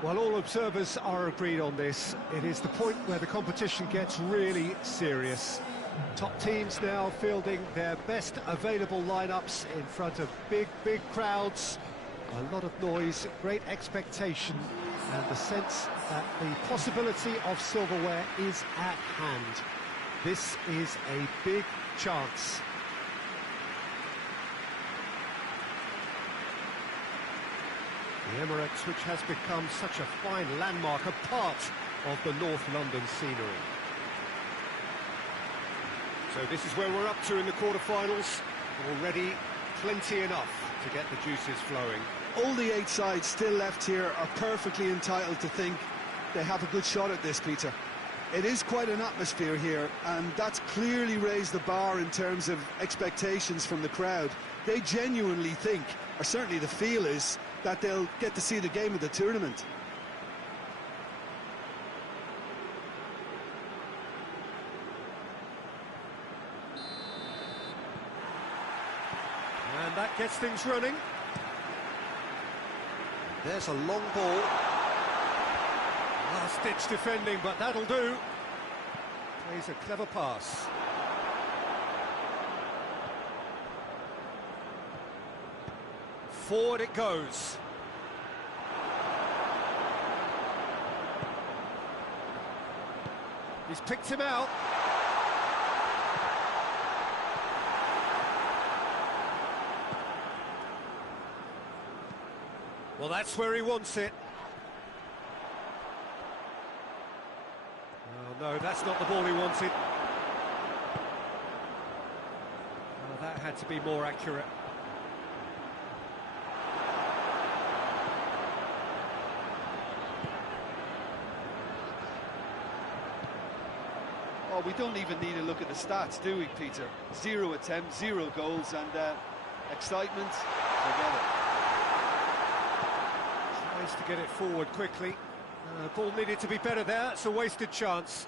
Well, all observers are agreed on this. It is the point where the competition gets really serious. Top teams now fielding their best available lineups in front of big crowds. A lot of noise, great expectation, and the sense that the possibility of silverware is at hand. This is a big chance. The Emirates, which has become such a fine landmark, a part of the North London scenery. So this is where we're up to in the quarter-finals. Already plenty enough to get the juices flowing. All the 8 sides still left here are perfectly entitled to think they have a good shot at this, Peter. It is quite an atmosphere here, and that's clearly raised the bar in terms of expectations from the crowd. They genuinely think, or certainly the feel is, that they'll get to see the game of the tournament. And that gets things running. There's a long ball. Last-ditch defending, but that'll do. Plays a clever pass. Forward it goes. He's picked him out. Well, that's where he wants it. Oh, no, that's not the ball he wanted. Oh, that had to be more accurate. Oh, we don't even need to look at the stats, do we, Peter? 0 attempts, 0 goals, and excitement, forget it. Tries to get it forward quickly. Ball needed to be better there. It's a wasted chance.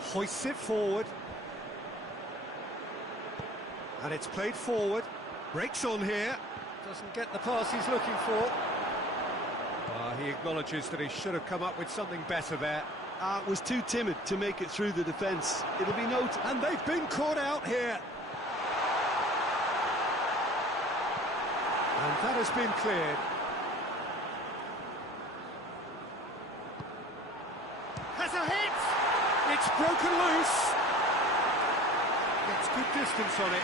Hoists it forward. And it's played forward. Breaks on here. Doesn't get the pass he's looking for. He acknowledges that he should have come up with something better there. Was too timid to make it through the defence. It'll be noted. And they've been caught out here. And that has been cleared. Has a hit! It's broken loose. Gets good distance on it.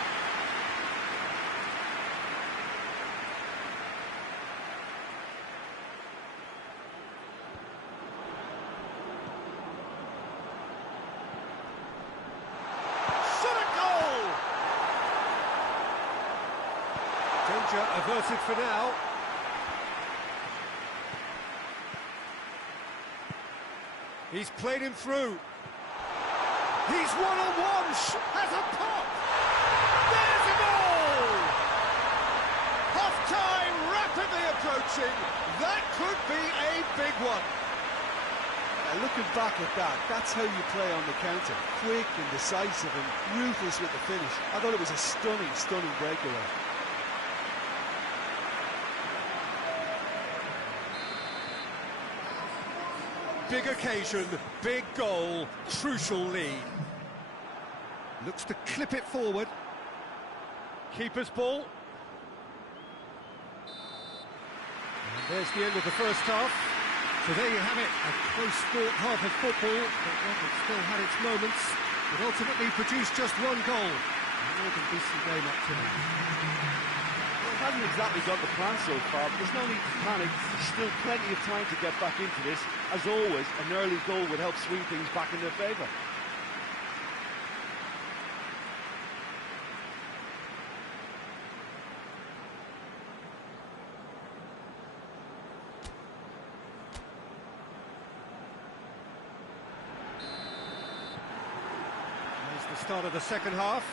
Danger averted for now. He's played him through. He's one-on-one, has a pop! There's a goal! Half-time rapidly approaching. That could be a big one. Looking back at that, that's how you play on the counter. Quick and decisive and ruthless with the finish. I thought it was a stunning breakaway. Big occasion, big goal, crucial lead. Looks to clip it forward. Keeper's ball. And there's the end of the first half. So there you have it, a close-fought half of football, but it still had its moments. It ultimately produced just one goal. A more than decent game up to now. Well, it hasn't exactly got the plan so far, but there's no need to panic. There's still plenty of time to get back into this. As always, an early goal would help swing things back in their favour. Start of the second half.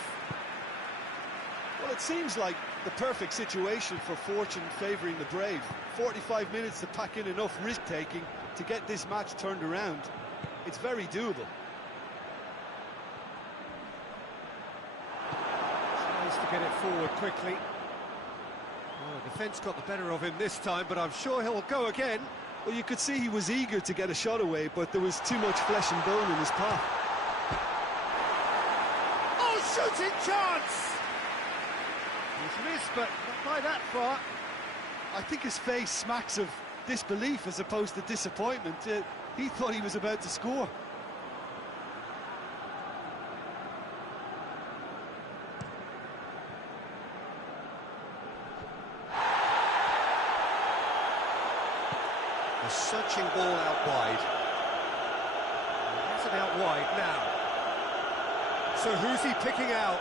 Well, it seems like the perfect situation for fortune favouring the brave. 45 minutes to pack in enough risk-taking to get this match turned around. It's very doable. get it forward quickly. Well, the defence got the better of him this time, but I'm sure he'll go again. Well, you could see he was eager to get a shot away, but there was too much flesh and bone in his path. Oh, shooting chance! He's missed, but not by that far. I think his face smacks of disbelief as opposed to disappointment. He thought he was about to score. A searching ball out wide. That's it out wide now. So who's he picking out?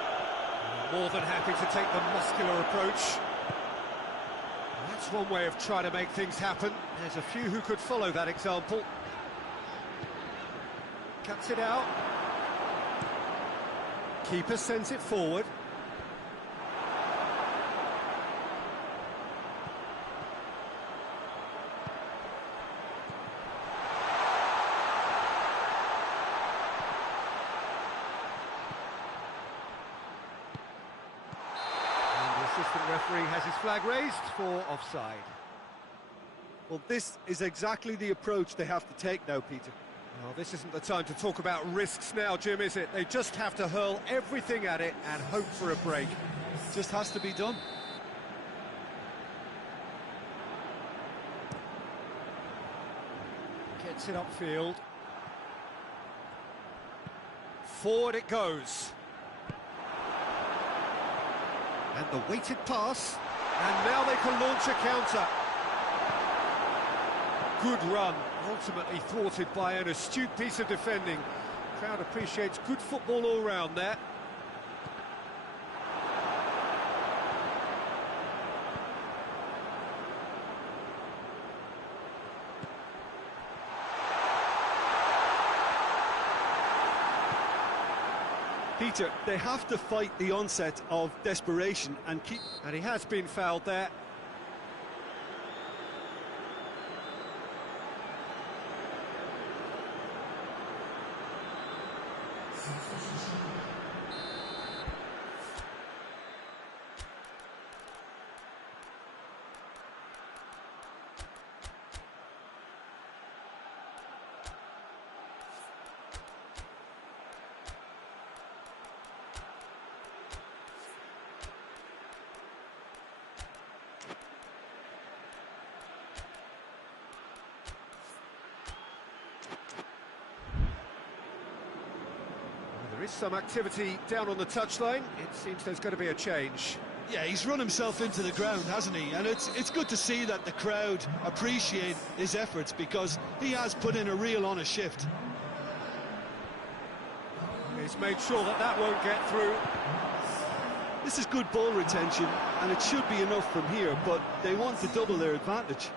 More than happy to take the muscular approach. That's one way of trying to make things happen. There's a few who could follow that example. Cuts it out. Keeper sends it forward. Assistant referee has his flag raised for offside. Well, this is exactly the approach they have to take now, Peter. Well, this isn't the time to talk about risks now, Jim, is it? They just have to hurl everything at it and hope for a break. Just has to be done. Gets it upfield. Forward it goes. And the weighted pass, and now they can launch a counter. Good run, ultimately thwarted by an astute piece of defending. Crowd appreciates good football all round there. Peter, they have to fight the onset of desperation and keep... And he has been fouled there. There is some activity down on the touchline. It seems there's going to be a change. Yeah, he's run himself into the ground, hasn't he? And it's good to see that the crowd appreciate his efforts, because he has put in a real honest shift. He's made sure that that won't get through. This is good ball retention, and it should be enough from here, but they want to double their advantage.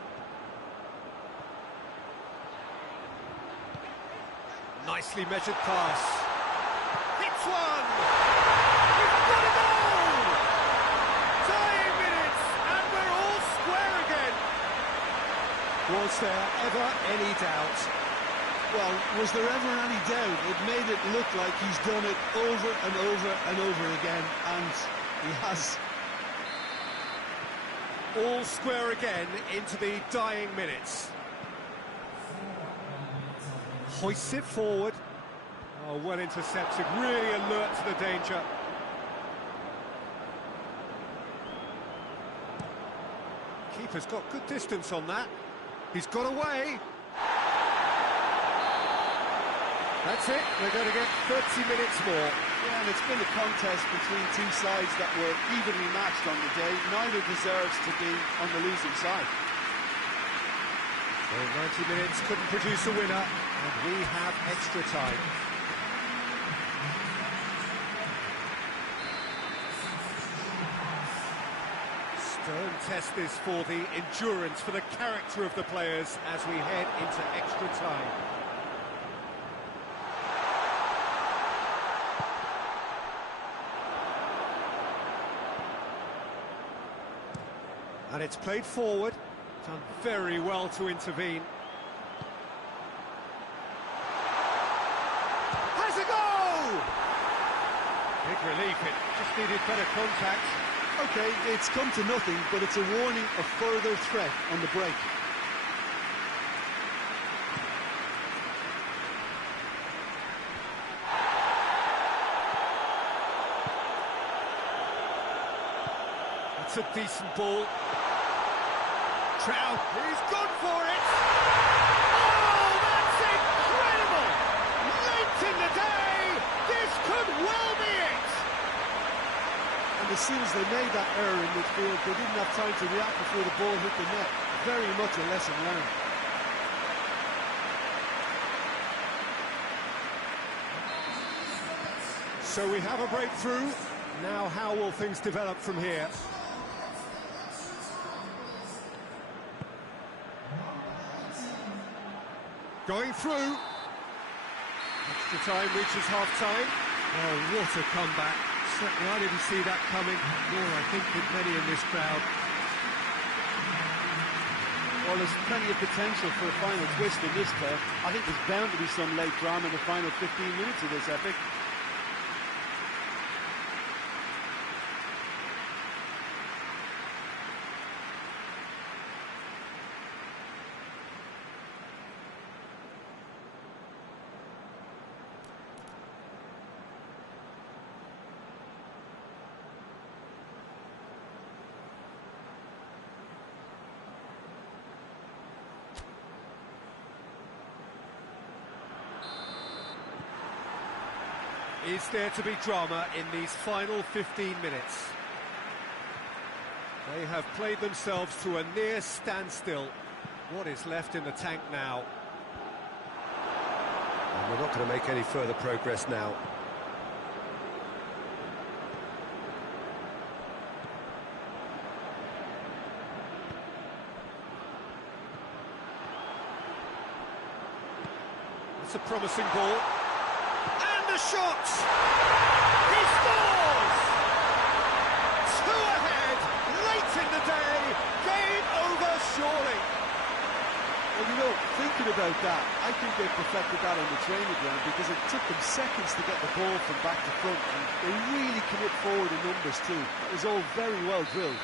Nicely measured pass. Hits one! He's got a goal! Dying minutes, and we're all square again. Was there ever any doubt? Well, was there ever any doubt? It made it look like he's done it over and over and over again, and he has. All square again into the dying minutes. Hoists it forward. Oh, well intercepted, really alert to the danger. Keeper's got good distance on that. He's got away. That's it, we're going to get 30 minutes more. Yeah, and it's been a contest between two sides that were evenly matched on the day. Neither deserves to be on the losing side. Well, 90 minutes couldn't produce a winner, and we have extra time. Stern test this for the endurance, for the character of the players as we head into extra time. And it's played forward, done very well to intervene. Has a goal! Big relief, it just needed better contact. Okay, it's come to nothing, but it's a warning of further threat on the break. It's a decent ball. Trout, he's gone for it! Oh, that's incredible! Late in the day, this could well be it! And as soon as they made that error in midfield, they didn't have time to react before the ball hit the net. Very much a lesson learned. So we have a breakthrough. Now how will things develop from here? Going through. Extra time reaches half-time. Oh, what a comeback. Certainly I didn't see that coming, nor I think did many in this crowd. Well, there's plenty of potential for a final twist in this pair. I think there's bound to be some late drama in the final 15 minutes of this epic. Is there to be drama in these final 15 minutes? They have played themselves to a near standstill. What is left in the tank now? And we're not going to make any further progress now. It's a promising ball. And the shot! He scores! 2 ahead, late in the day, game over surely. Well, you know, thinking about that, I think they perfected that on the training ground because it took them seconds to get the ball from back to front, and they really commit forward in numbers too. It was all very well drilled.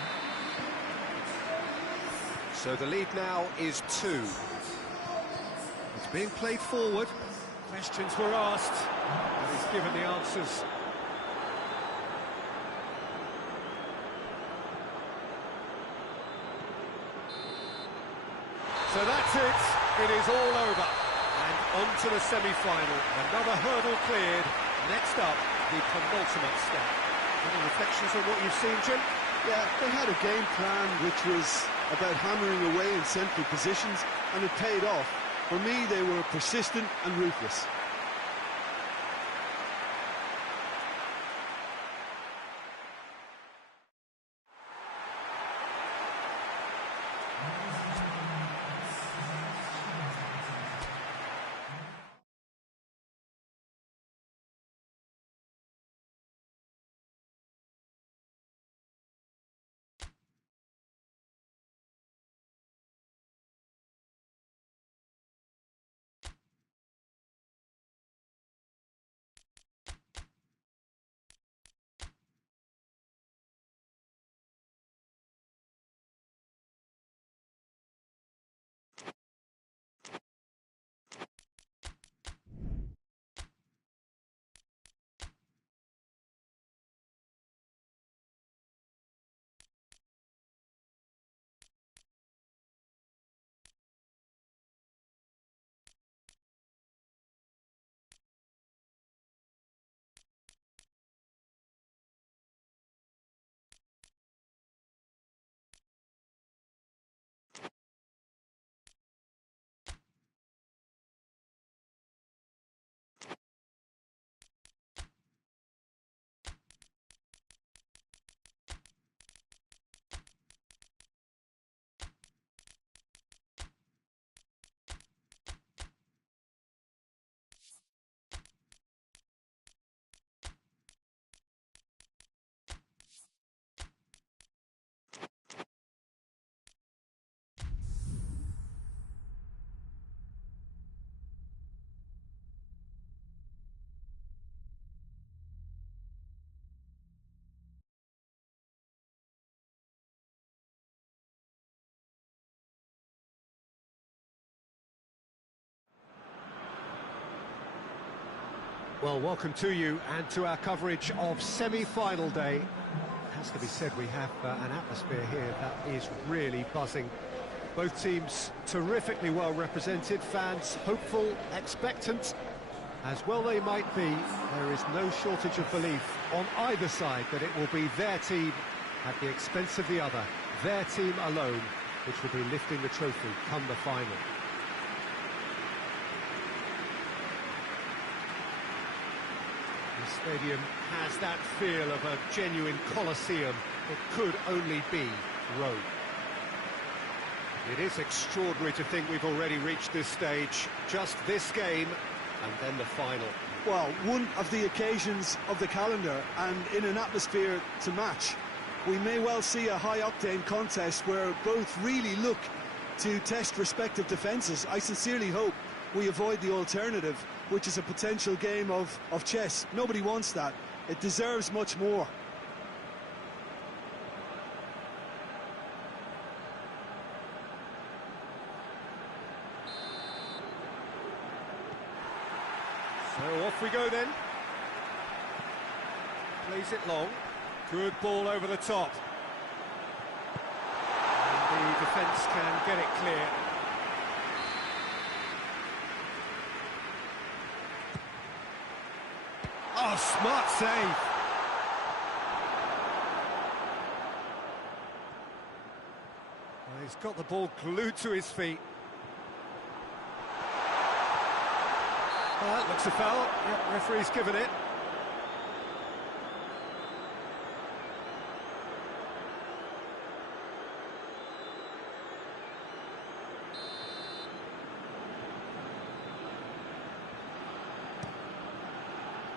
So the lead now is 2. It's being played forward. Questions were asked, and he's given the answers. So that's it. It is all over. And on to the semi-final. Another hurdle cleared. Next up, the penultimate step. Any reflections on what you've seen, Jim? Yeah, they had a game plan which was about hammering away in central positions, and it paid off. For me, they were persistent and ruthless. Well, welcome to you and to our coverage of semi-final day. It has to be said, we have an atmosphere here that is really buzzing. Both teams terrifically well represented, fans hopeful, expectant. As well they might be, there is no shortage of belief on either side that it will be their team at the expense of the other, their team alone, which will be lifting the trophy come the final. The stadium has that feel of a genuine Colosseum. It could only be Rome. It is extraordinary to think we've already reached this stage, just this game, and then the final. Well, one of the occasions of the calendar, and in an atmosphere to match. We may well see a high-octane contest where both really look to test respective defences. I sincerely hope we avoid the alternative, which is a potential game of chess. Nobody wants that. It deserves much more. So off we go then. Plays it long. Good ball over the top. And the defence can get it clear. Oh, smart save. Well, he's got the ball glued to his feet. Oh, that looks a foul. Yep, referee's given it.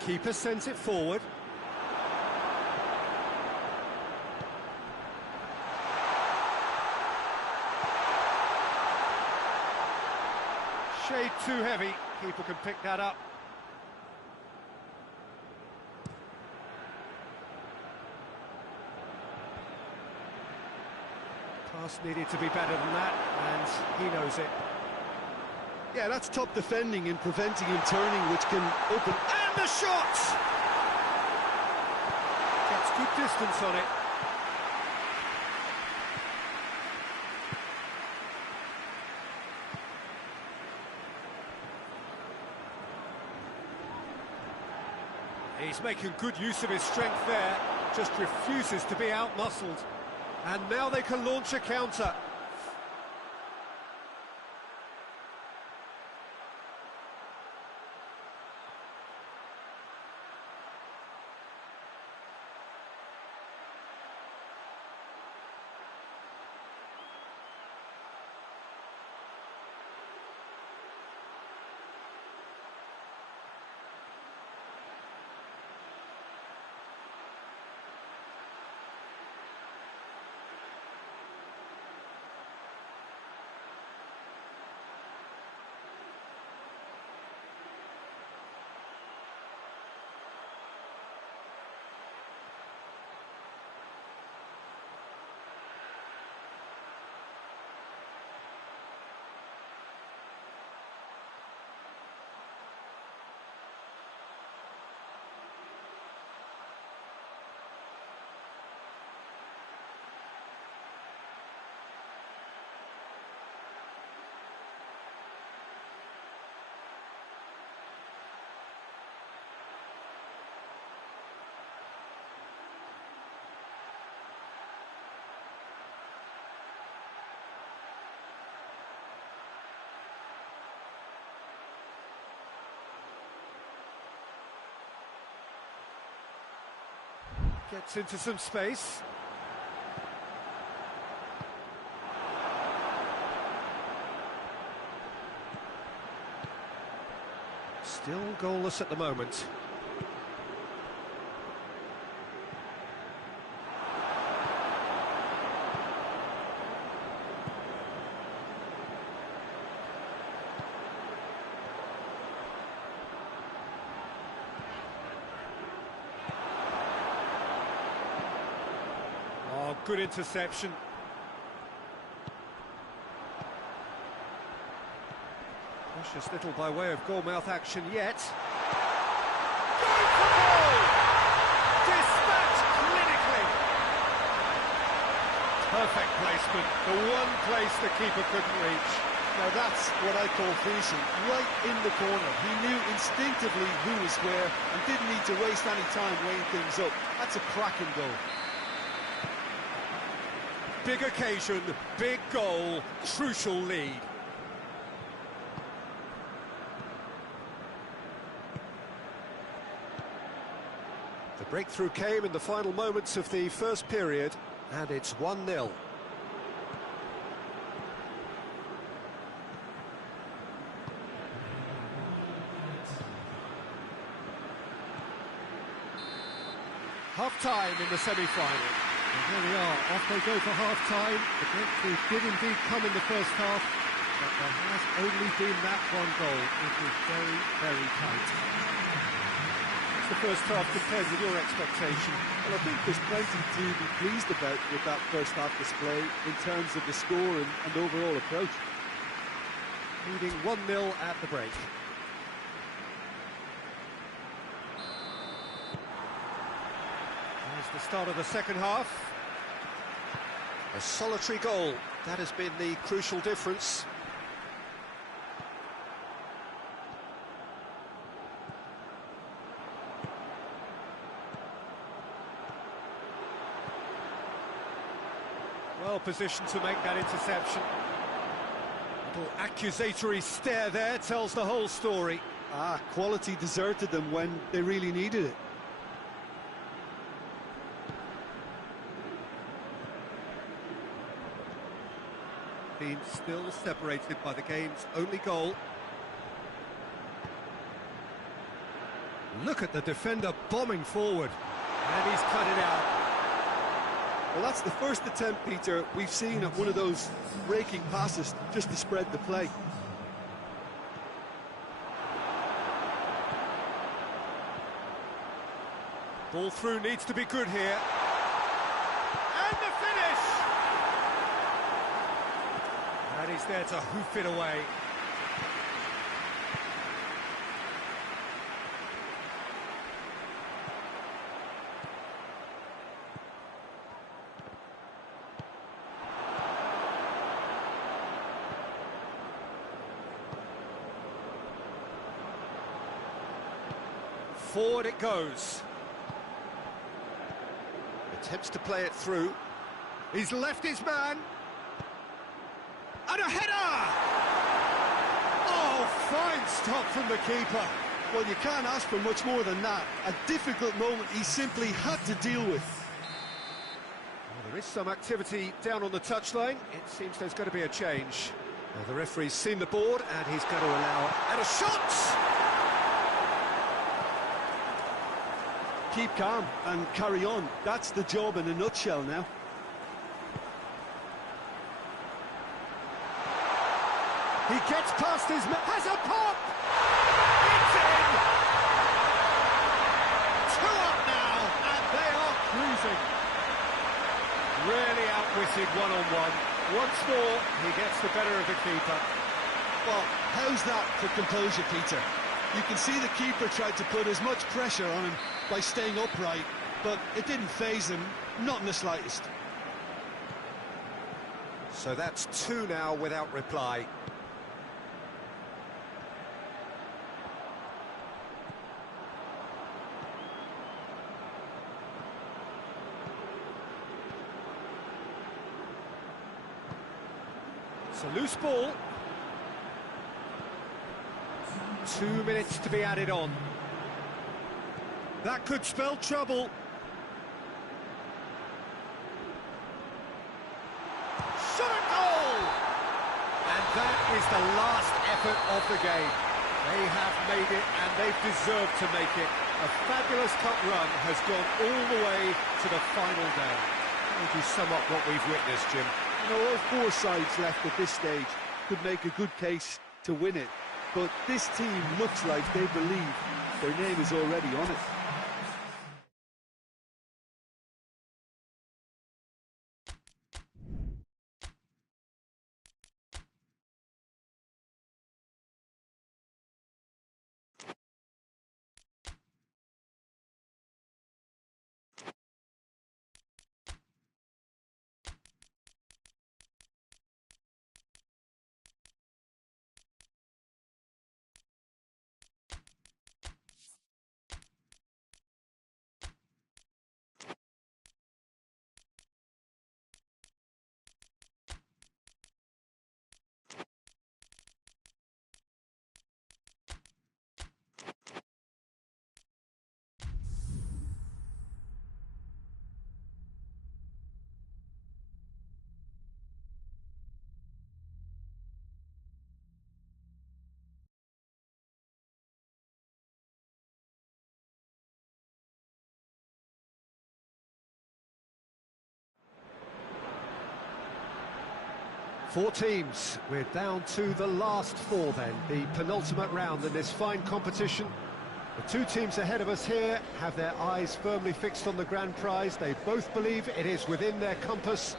Keeper sends it forward. Shade too heavy. Keeper can pick that up. Pass needed to be better than that, and he knows it. Yeah, that's top defending and preventing him turning, which can open... And the shot! Gets good distance on it. He's making good use of his strength there, just refuses to be out-muscled. And now they can launch a counter. Gets into some space. Still goalless at the moment. Good interception. Precious little by way of goal mouth action yet. Going for goal! Dispatched clinically. Perfect placement, the one place the keeper couldn't reach. Now that's what I call finishing, right in the corner. He knew instinctively who was where and didn't need to waste any time weighing things up. That's a cracking goal. Big occasion, big goal, crucial lead. The breakthrough came in the final moments of the first period, and it's 1-0. Half-time in the semi-final. And there we are, off they go for half-time. The breakthrough did indeed come in the first half, but there has only been that one goal. It was very, very tight. What's the first half compared with your expectation? Well, I think there's plenty to be pleased about with that first half display in terms of the score and overall approach. Leading 1-0 at the break. There's the start of the second half. A solitary goal, that has been the crucial difference. Well positioned to make that interception. Little accusatory stare there tells the whole story. Quality deserted them when they really needed it. Been still separated by the game's only goal. Look at the defender bombing forward, and he's cut it out. Well, that's the first attempt, Peter, we've seen at one of those breaking passes just to spread the play. Ball through needs to be good here. And the finish! And he's there to hoof it away. Forward it goes. Attempts to play it through. He's left his man. And a header! Oh, fine stop from the keeper. Well, you can't ask for much more than that. A difficult moment he simply had to deal with. Well, there is some activity down on the touchline. It seems there's going to be a change. Well, the referee's seen the board, and he's going to allow... And a shot! Keep calm and carry on. That's the job in a nutshell now. He gets past his man, has a pop! It's in! 2 up now, and they are cruising. Really outwitted one-on-one. Once more, he gets the better of the keeper. Well, how's that for composure, Peter? You can see the keeper tried to put as much pressure on him by staying upright, but it didn't faze him, not in the slightest. So that's 2 now without reply. It's a loose ball. 2 minutes to be added on. That could spell trouble. Shot a goal! And that is the last effort of the game. They have made it, and they've deserved to make it. A fabulous cup run has gone all the way to the final day. How would you sum up what we've witnessed, Jim? You know, all 4 sides left at this stage could make a good case to win it, but this team looks like they believe their name is already on it. Four teams. We're down to the last four then, the penultimate round in this fine competition. The two teams ahead of us here have their eyes firmly fixed on the grand prize. They both believe it is within their compass.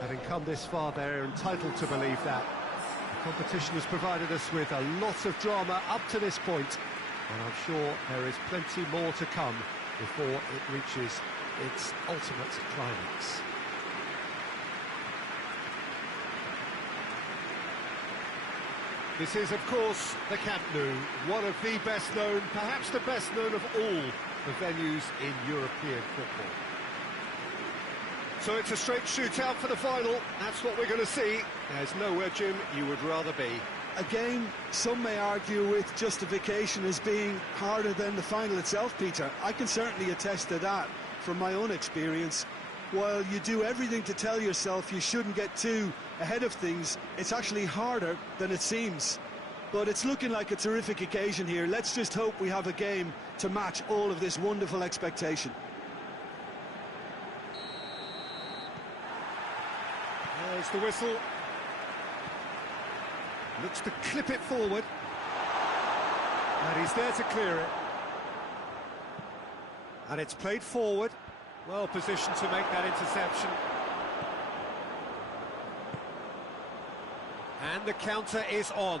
Having come this far, they're entitled to believe that. The competition has provided us with a lot of drama up to this point, and I'm sure there is plenty more to come before it reaches its ultimate climax. This is, of course, the Camp Nou, one of the best known, perhaps the best known of all the venues in European football. So it's a straight shootout for the final. That's what we're going to see. There's nowhere, Jim, you would rather be. A game some may argue with justification as being harder than the final itself, Peter. I can certainly attest to that from my own experience. While you do everything to tell yourself you shouldn't get too ahead of things, it's actually harder than it seems. But it's looking like a terrific occasion here. Let's just hope we have a game to match all of this wonderful expectation. There's the whistle. Looks to clip it forward. And he's there to clear it. And it's played forward. Well positioned to make that interception. And the counter is on.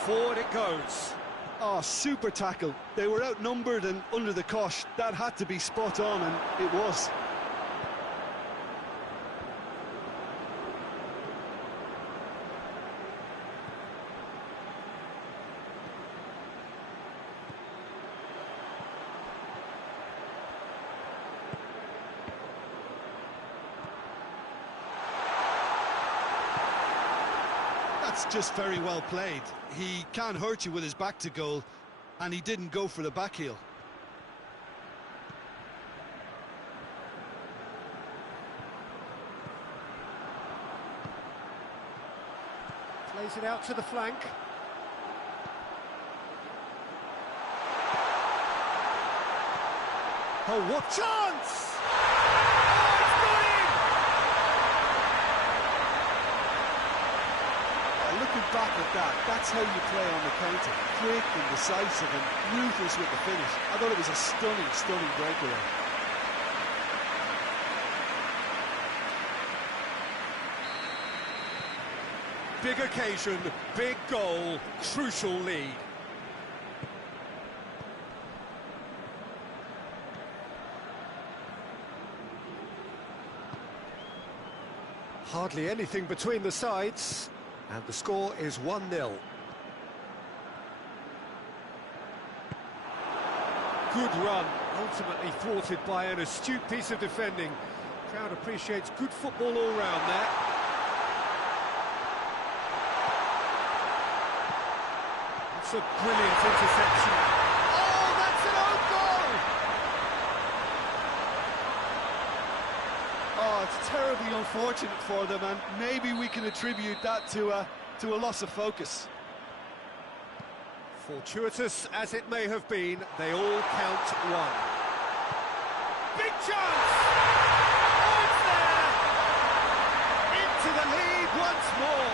Forward it goes. Oh, super tackle. They were outnumbered and under the cosh. That had to be spot on, and it was. That's just very well played. He can hurt you with his back to goal, and he didn't go for the back heel. Plays it out to the flank. Oh, what chance! Looking back at that, that's how you play on the counter. Quick and decisive and ruthless with the finish. I thought it was a stunning, stunning breakaway. Big occasion, big goal, crucial lead. Hardly anything between the sides. And the score is 1-0. Good run, ultimately thwarted by an astute piece of defending. Crowd appreciates good football all round there. It's a brilliant interception. Oh, that's an own goal! Oh, it's terribly unfortunate for them, and maybe we can attribute that to a loss of focus. Fortuitous as it may have been, they all count one. Big chance! Oh, it's there! Into the lead once more.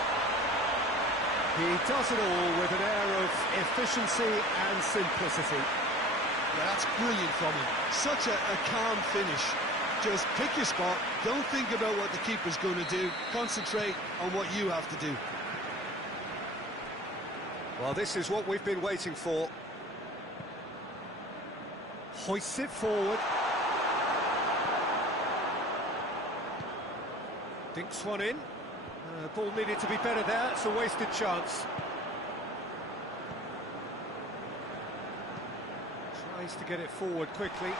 He does it all with an air of efficiency and simplicity. Yeah, that's brilliant from him. Such a calm finish. Just pick your spot, don't think about what the keeper's going to do, concentrate on what you have to do. Well, this is what we've been waiting for. Hoists it forward. Dinks one in. Ball needed to be better there, it's a wasted chance. Tries to get it forward quickly.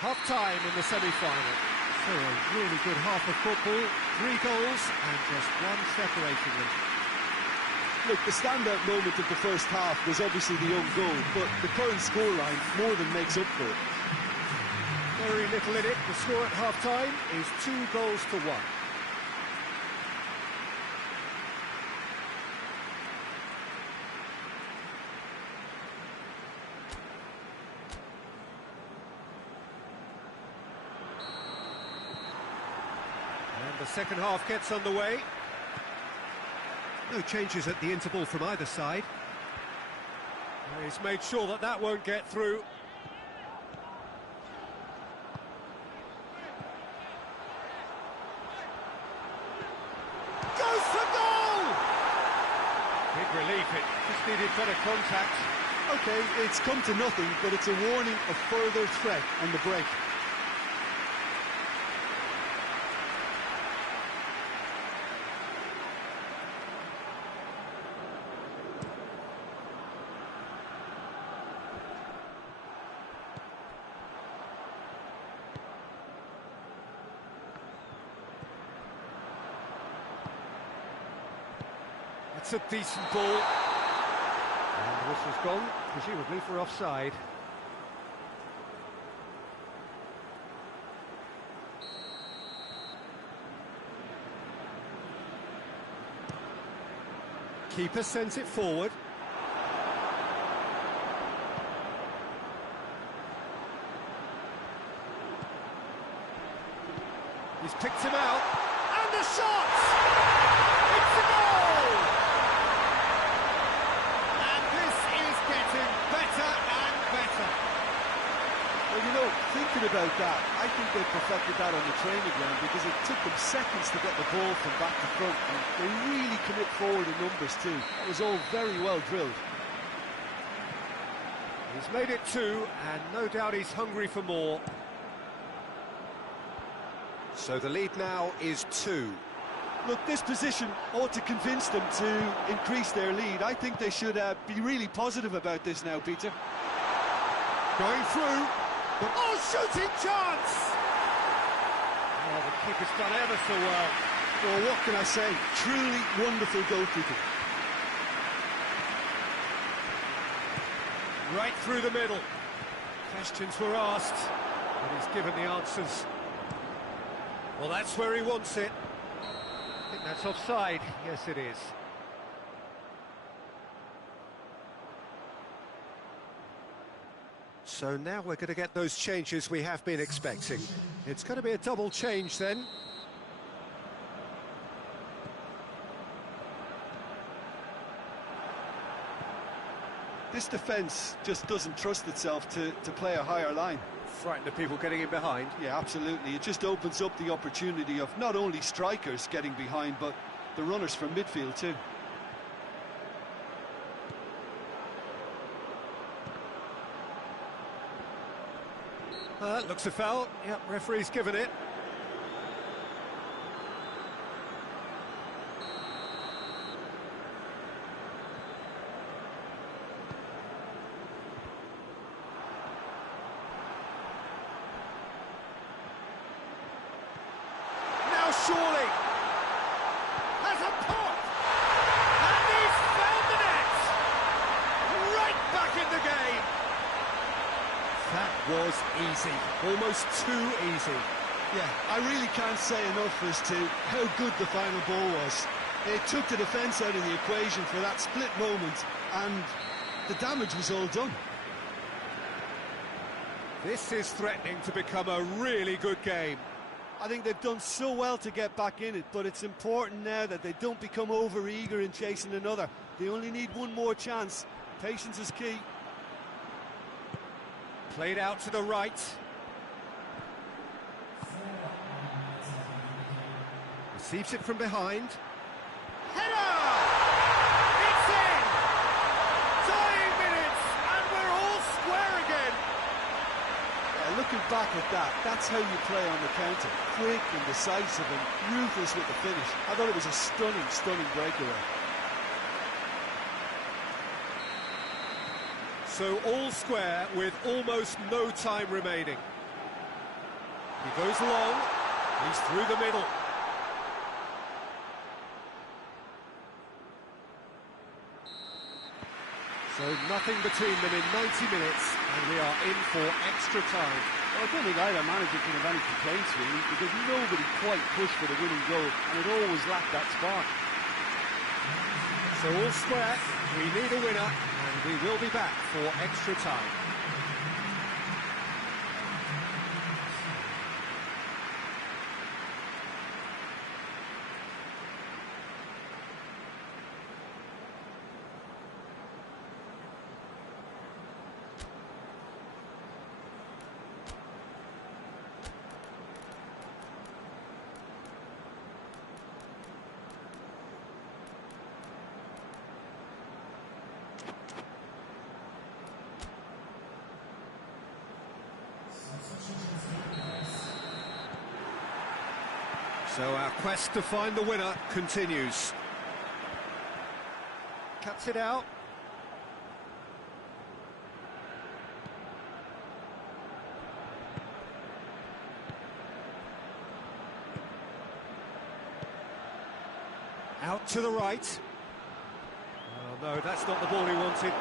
Half-time in the semi-final. So a really good half of football, 3 goals and just one separating them. Look, the standout moment of the first half was obviously the own goal, but the current scoreline more than makes up for it. Very little in it. The score at half-time is 2 goals to 1. The second half gets underway. No changes at the interval from either side. He's made sure that that won't get through. Goes for goal! Big relief, it just needed better contact. Okay, it's come to nothing, but it's a warning of further threat on the break. That's a decent ball. And the whistle's gone, presumably for offside. Keeper sends it forward. He's picked him out. And the shot! It's a goal! And this is getting better and better. Well, you know, thinking about that, I think they perfected that on the training ground because it took them seconds to get the ball from back to front, and they really commit forward in numbers too. That was all very well drilled. He's made it 2, and no doubt he's hungry for more. So the lead now is 2. Look, this position ought to convince them to increase their lead. I think they should be really positive about this now, Peter. Going through. Oh, shooting chance! Oh, the keeper's done ever so well. Well, what can I say? Truly wonderful goalkeeping. Right through the middle. Questions were asked, but he's given the answers. Well, that's where he wants it. I think that's offside. Yes, it is. So now we're going to get those changes we have been expecting. It's going to be a double change then. This defence just doesn't trust itself to play a higher line. Frightened of people getting in behind. Yeah, absolutely. It just opens up the opportunity of not only strikers getting behind, but the runners from midfield too. Looks a foul. Yep, referee's given it. Now surely has a pop, and he's found the net. Right back in the game. That was easy. Almost too easy. Yeah, I really can't say enough as to how good the final ball was. It took the defence out of the equation for that split moment, and the damage was all done. This is threatening to become a really good game. I think they've done so well to get back in it, but it's important now that they don't become over-eager in chasing another. They only need one more chance. Patience is key. Played out to the right. Receives it from behind. Header! It's in! Dying minutes, and we're all square again. Yeah, looking back at that, that's how you play on the counter. Quick and decisive and ruthless with the finish. I thought it was a stunning, stunning breakaway. So all square with almost no time remaining. He goes long, he's through the middle. So nothing between them in 90 minutes, and we are in for extra time. Well, I don't think either manager can have any complaints, really, because nobody quite pushed for the winning goal, and it always lacked that spark. So all square, we need a winner, and we will be back for extra time. So our quest to find the winner continues. Cuts it out. Out to the right. Oh no, that's not the ball he wanted.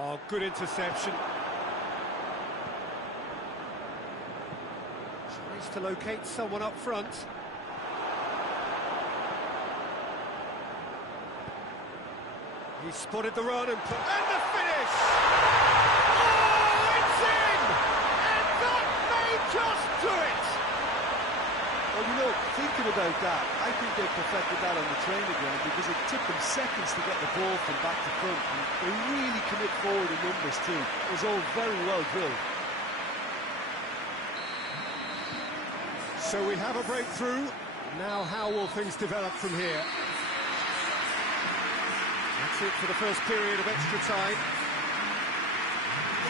Oh, good interception. Tries to locate someone up front. He spotted the run and the finish! Oh, it's in! And that may just do it! Well, you know, thinking about that, I think they perfected that on the training ground because it took them seconds to get the ball from back to front. And they really commit forward in numbers too. It was all very well drilled. So we have a breakthrough. Now how will things develop from here? That's it for the first period of extra time.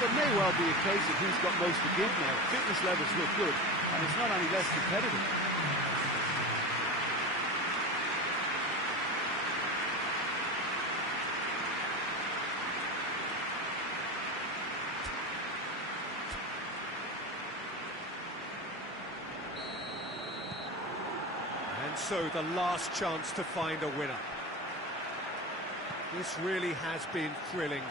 Well, it may well be a case of who's got most to give now. Fitness levels look good, and it's not any less competitive. And so the last chance to find a winner. This really has been thrilling.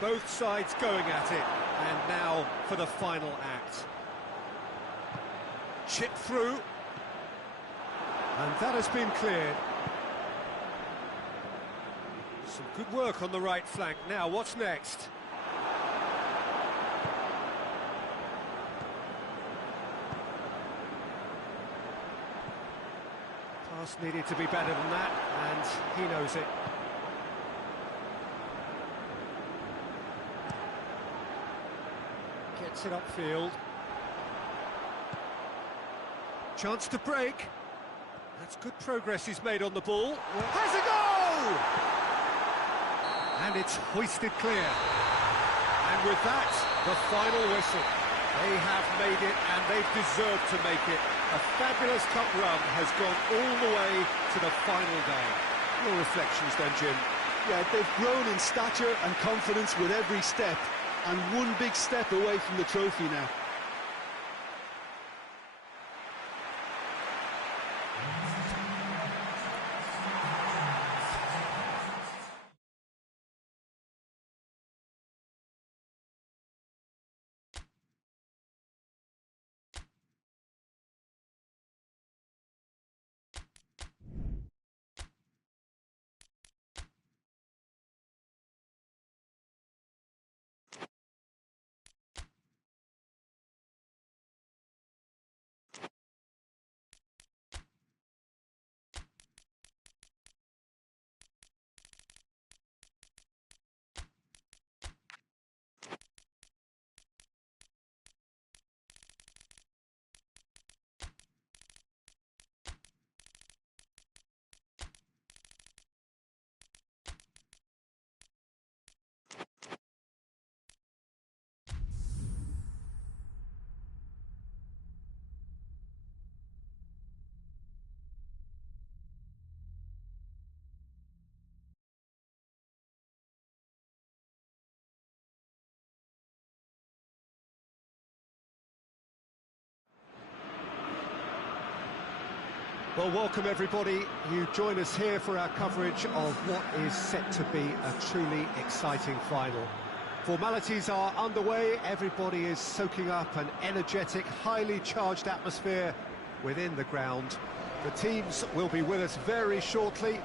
Both sides going at it, and now for the final act. Chip through. And that has been cleared. Some good work on the right flank. Now, what's next? Pass needed to be better than that, and he knows it. Gets it upfield. Chance to break. That's good progress he's made on the ball. Has a goal! And it's hoisted clear. And with that, the final whistle. They have made it, and they've deserved to make it. A fabulous cup run has gone all the way to the final day. Your reflections then, Jim? Yeah, they've grown in stature and confidence with every step, and one big step away from the trophy now. Well, welcome everybody. You join us here for our coverage of what is set to be a truly exciting final. Formalities are underway. Everybody is soaking up an energetic, highly charged atmosphere within the ground. The teams will be with us very shortly.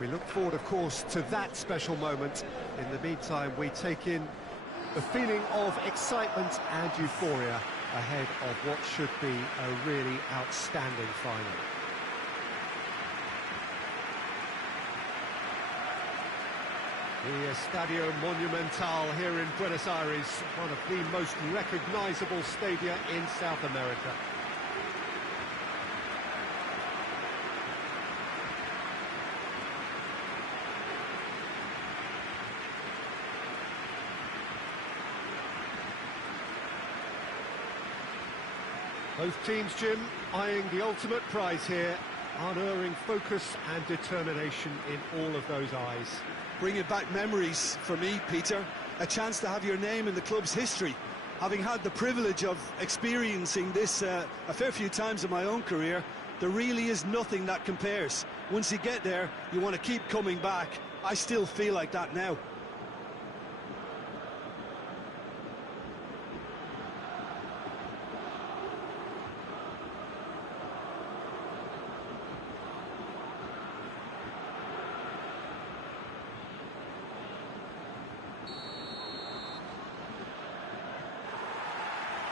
We look forward, of course, to that special moment. In the meantime, we take in the feeling of excitement and euphoria ahead of what should be a really outstanding final. The Estadio Monumental here in Buenos Aires, one of the most recognizable stadia in South America. Both teams, Jim, eyeing the ultimate prize here, unerring focus and determination in all of those eyes. Bringing back memories for me, Peter. A chance to have your name in the club's history. Having had the privilege of experiencing this a fair few times in my own career, there really is nothing that compares. Once you get there, you want to keep coming back. I still feel like that now.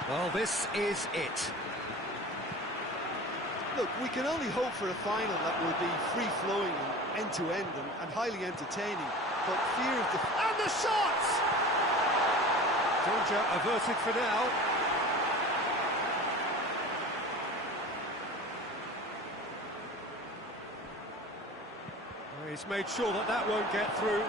Well, this is it. Look, we can only hope for a final that will be free-flowing and end-to-end and highly entertaining, but fear of the... And the shot! Danger averted for now. He's made sure that that won't get through.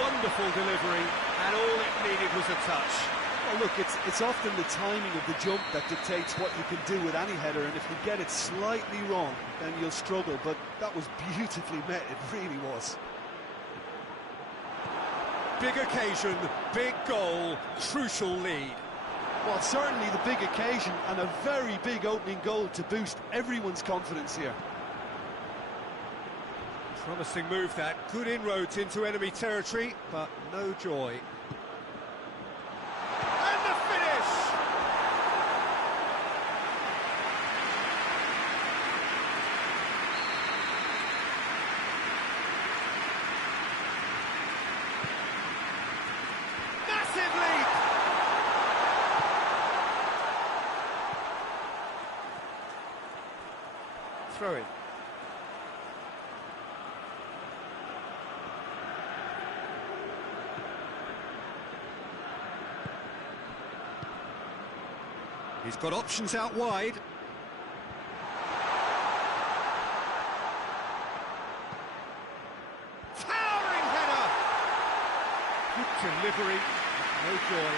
Wonderful delivery, and all it needed was a touch. Well, look, it's often the timing of the jump that dictates what you can do with any header, and if you get it slightly wrong, then you'll struggle, but that was beautifully met, it really was. Big occasion, big goal, crucial lead. Well, certainly the big occasion, and a very big opening goal to boost everyone's confidence here. Promising move that, good inroads into enemy territory, but no joy. And the finish! Massive lead! Throw in. He's got options out wide. Towering header! Good delivery, no joy.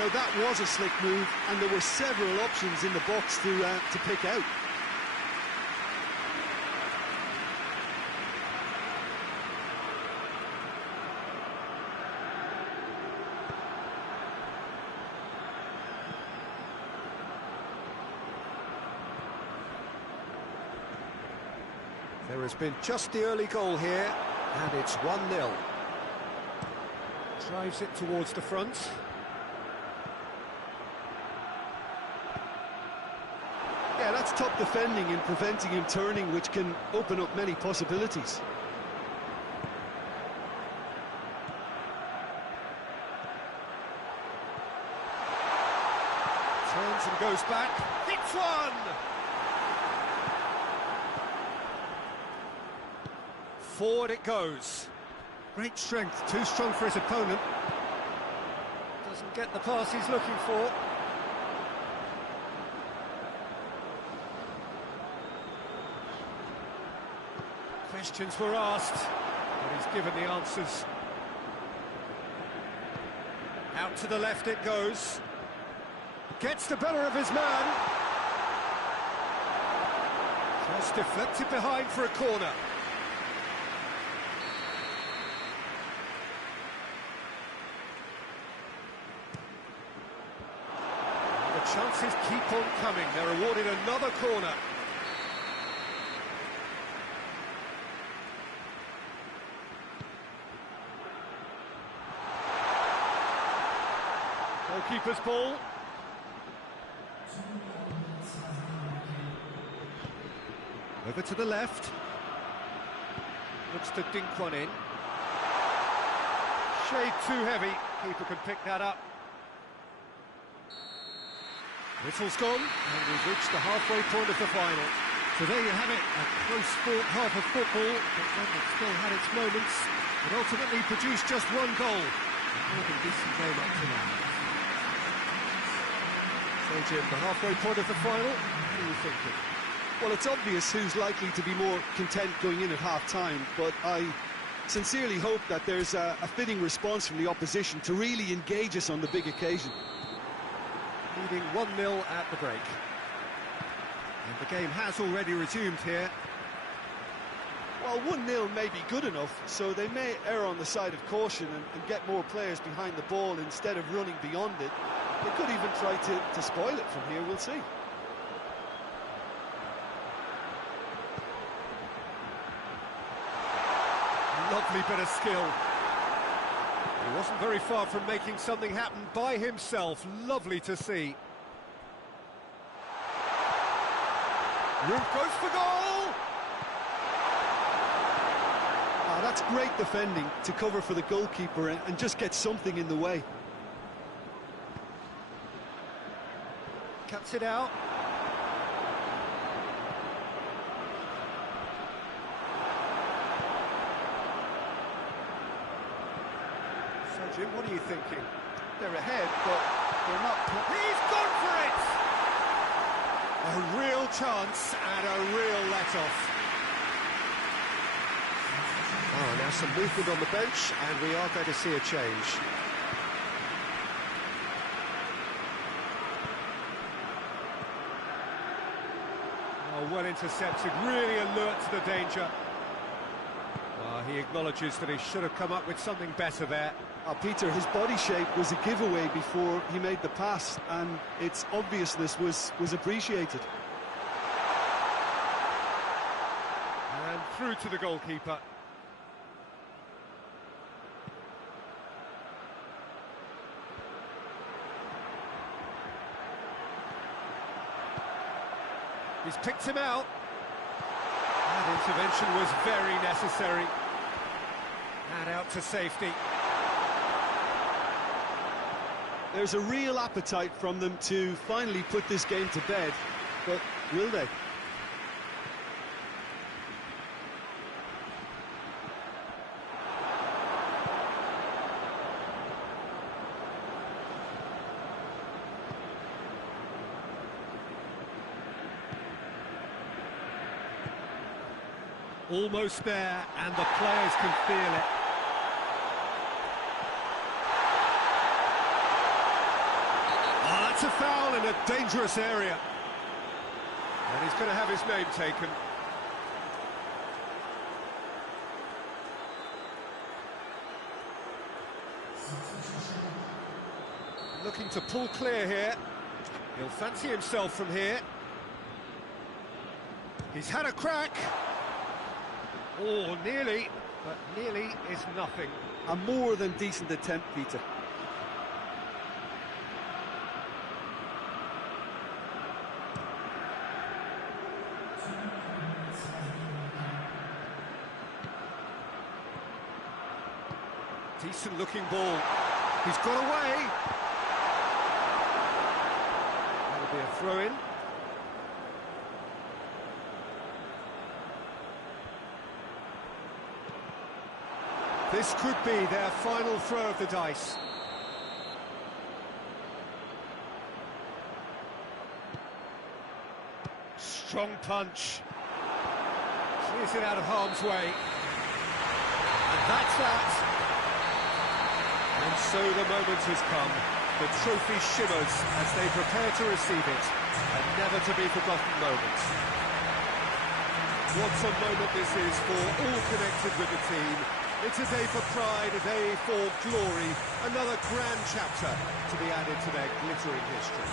No, that was a slick move, and there were several options in the box to pick out. There has been just the early goal here, and it's 1-0. Drives it towards the front. Yeah, that's top defending and preventing him turning, which can open up many possibilities. Turns and goes back. Hits one! Forward it goes. Great strength, too strong for his opponent. Doesn't get the pass he's looking for. Questions were asked, but he's given the answers. Out to the left it goes. Gets the better of his man. Just deflected behind for a corner. Chances keep on coming. They're awarded another corner. Goalkeeper's ball. Over to the left. Looks to dink one in. Shade too heavy. Keeper can pick that up. Whistle's gone, and we've reached the halfway point of the final. So there you have it, a close-fought half of football, but one that still had its moments, but ultimately produced just one goal. A more than decent game up to now. So Hey Jim, the halfway point of the final, what are you thinking? Well, it's obvious who's likely to be more content going in at half-time, but I sincerely hope that there's a fitting response from the opposition to really engage us on the big occasion. Leading 1-0 at the break. And the game has already resumed here. Well, 1-0 may be good enough, so they may err on the side of caution and get more players behind the ball instead of running beyond it. They could even try to spoil it from here, we'll see. Lovely bit of skill. He wasn't very far from making something happen by himself. Lovely to see. Roof goes for goal! Oh, that's great defending to cover for the goalkeeper and just get something in the way. Cuts it out. So, Jim, what are you thinking? They're ahead, but they're not... He's gone for it! A real chance and a real let-off. Oh, now some movement on the bench, and we are going to see a change. Oh, well intercepted, really alert to the danger. He acknowledges that he should have come up with something better there. Peter, his body shape was a giveaway before he made the pass, and its obviousness was appreciated. And through to the goalkeeper. He's picked him out. That intervention was very necessary. And out to safety. There's a real appetite from them to finally put this game to bed, but will they? Almost there, and the players can feel it. Oh, that's a foul in a dangerous area. And he's going to have his name taken. Looking to pull clear here. He'll fancy himself from here. He's had a crack. Oh, nearly, but nearly is nothing. A more than decent attempt, Peter. Decent looking ball. He's got away. That'll be a throw-in. This could be their final throw of the dice. Strong punch. Clears it out of harm's way. And that's that. And so the moment has come. The trophy shimmers as they prepare to receive it. A never-to-be-forgotten moment. What a moment this is for all connected with the team. It's a day for pride, a day for glory, another grand chapter to be added to their glittering history.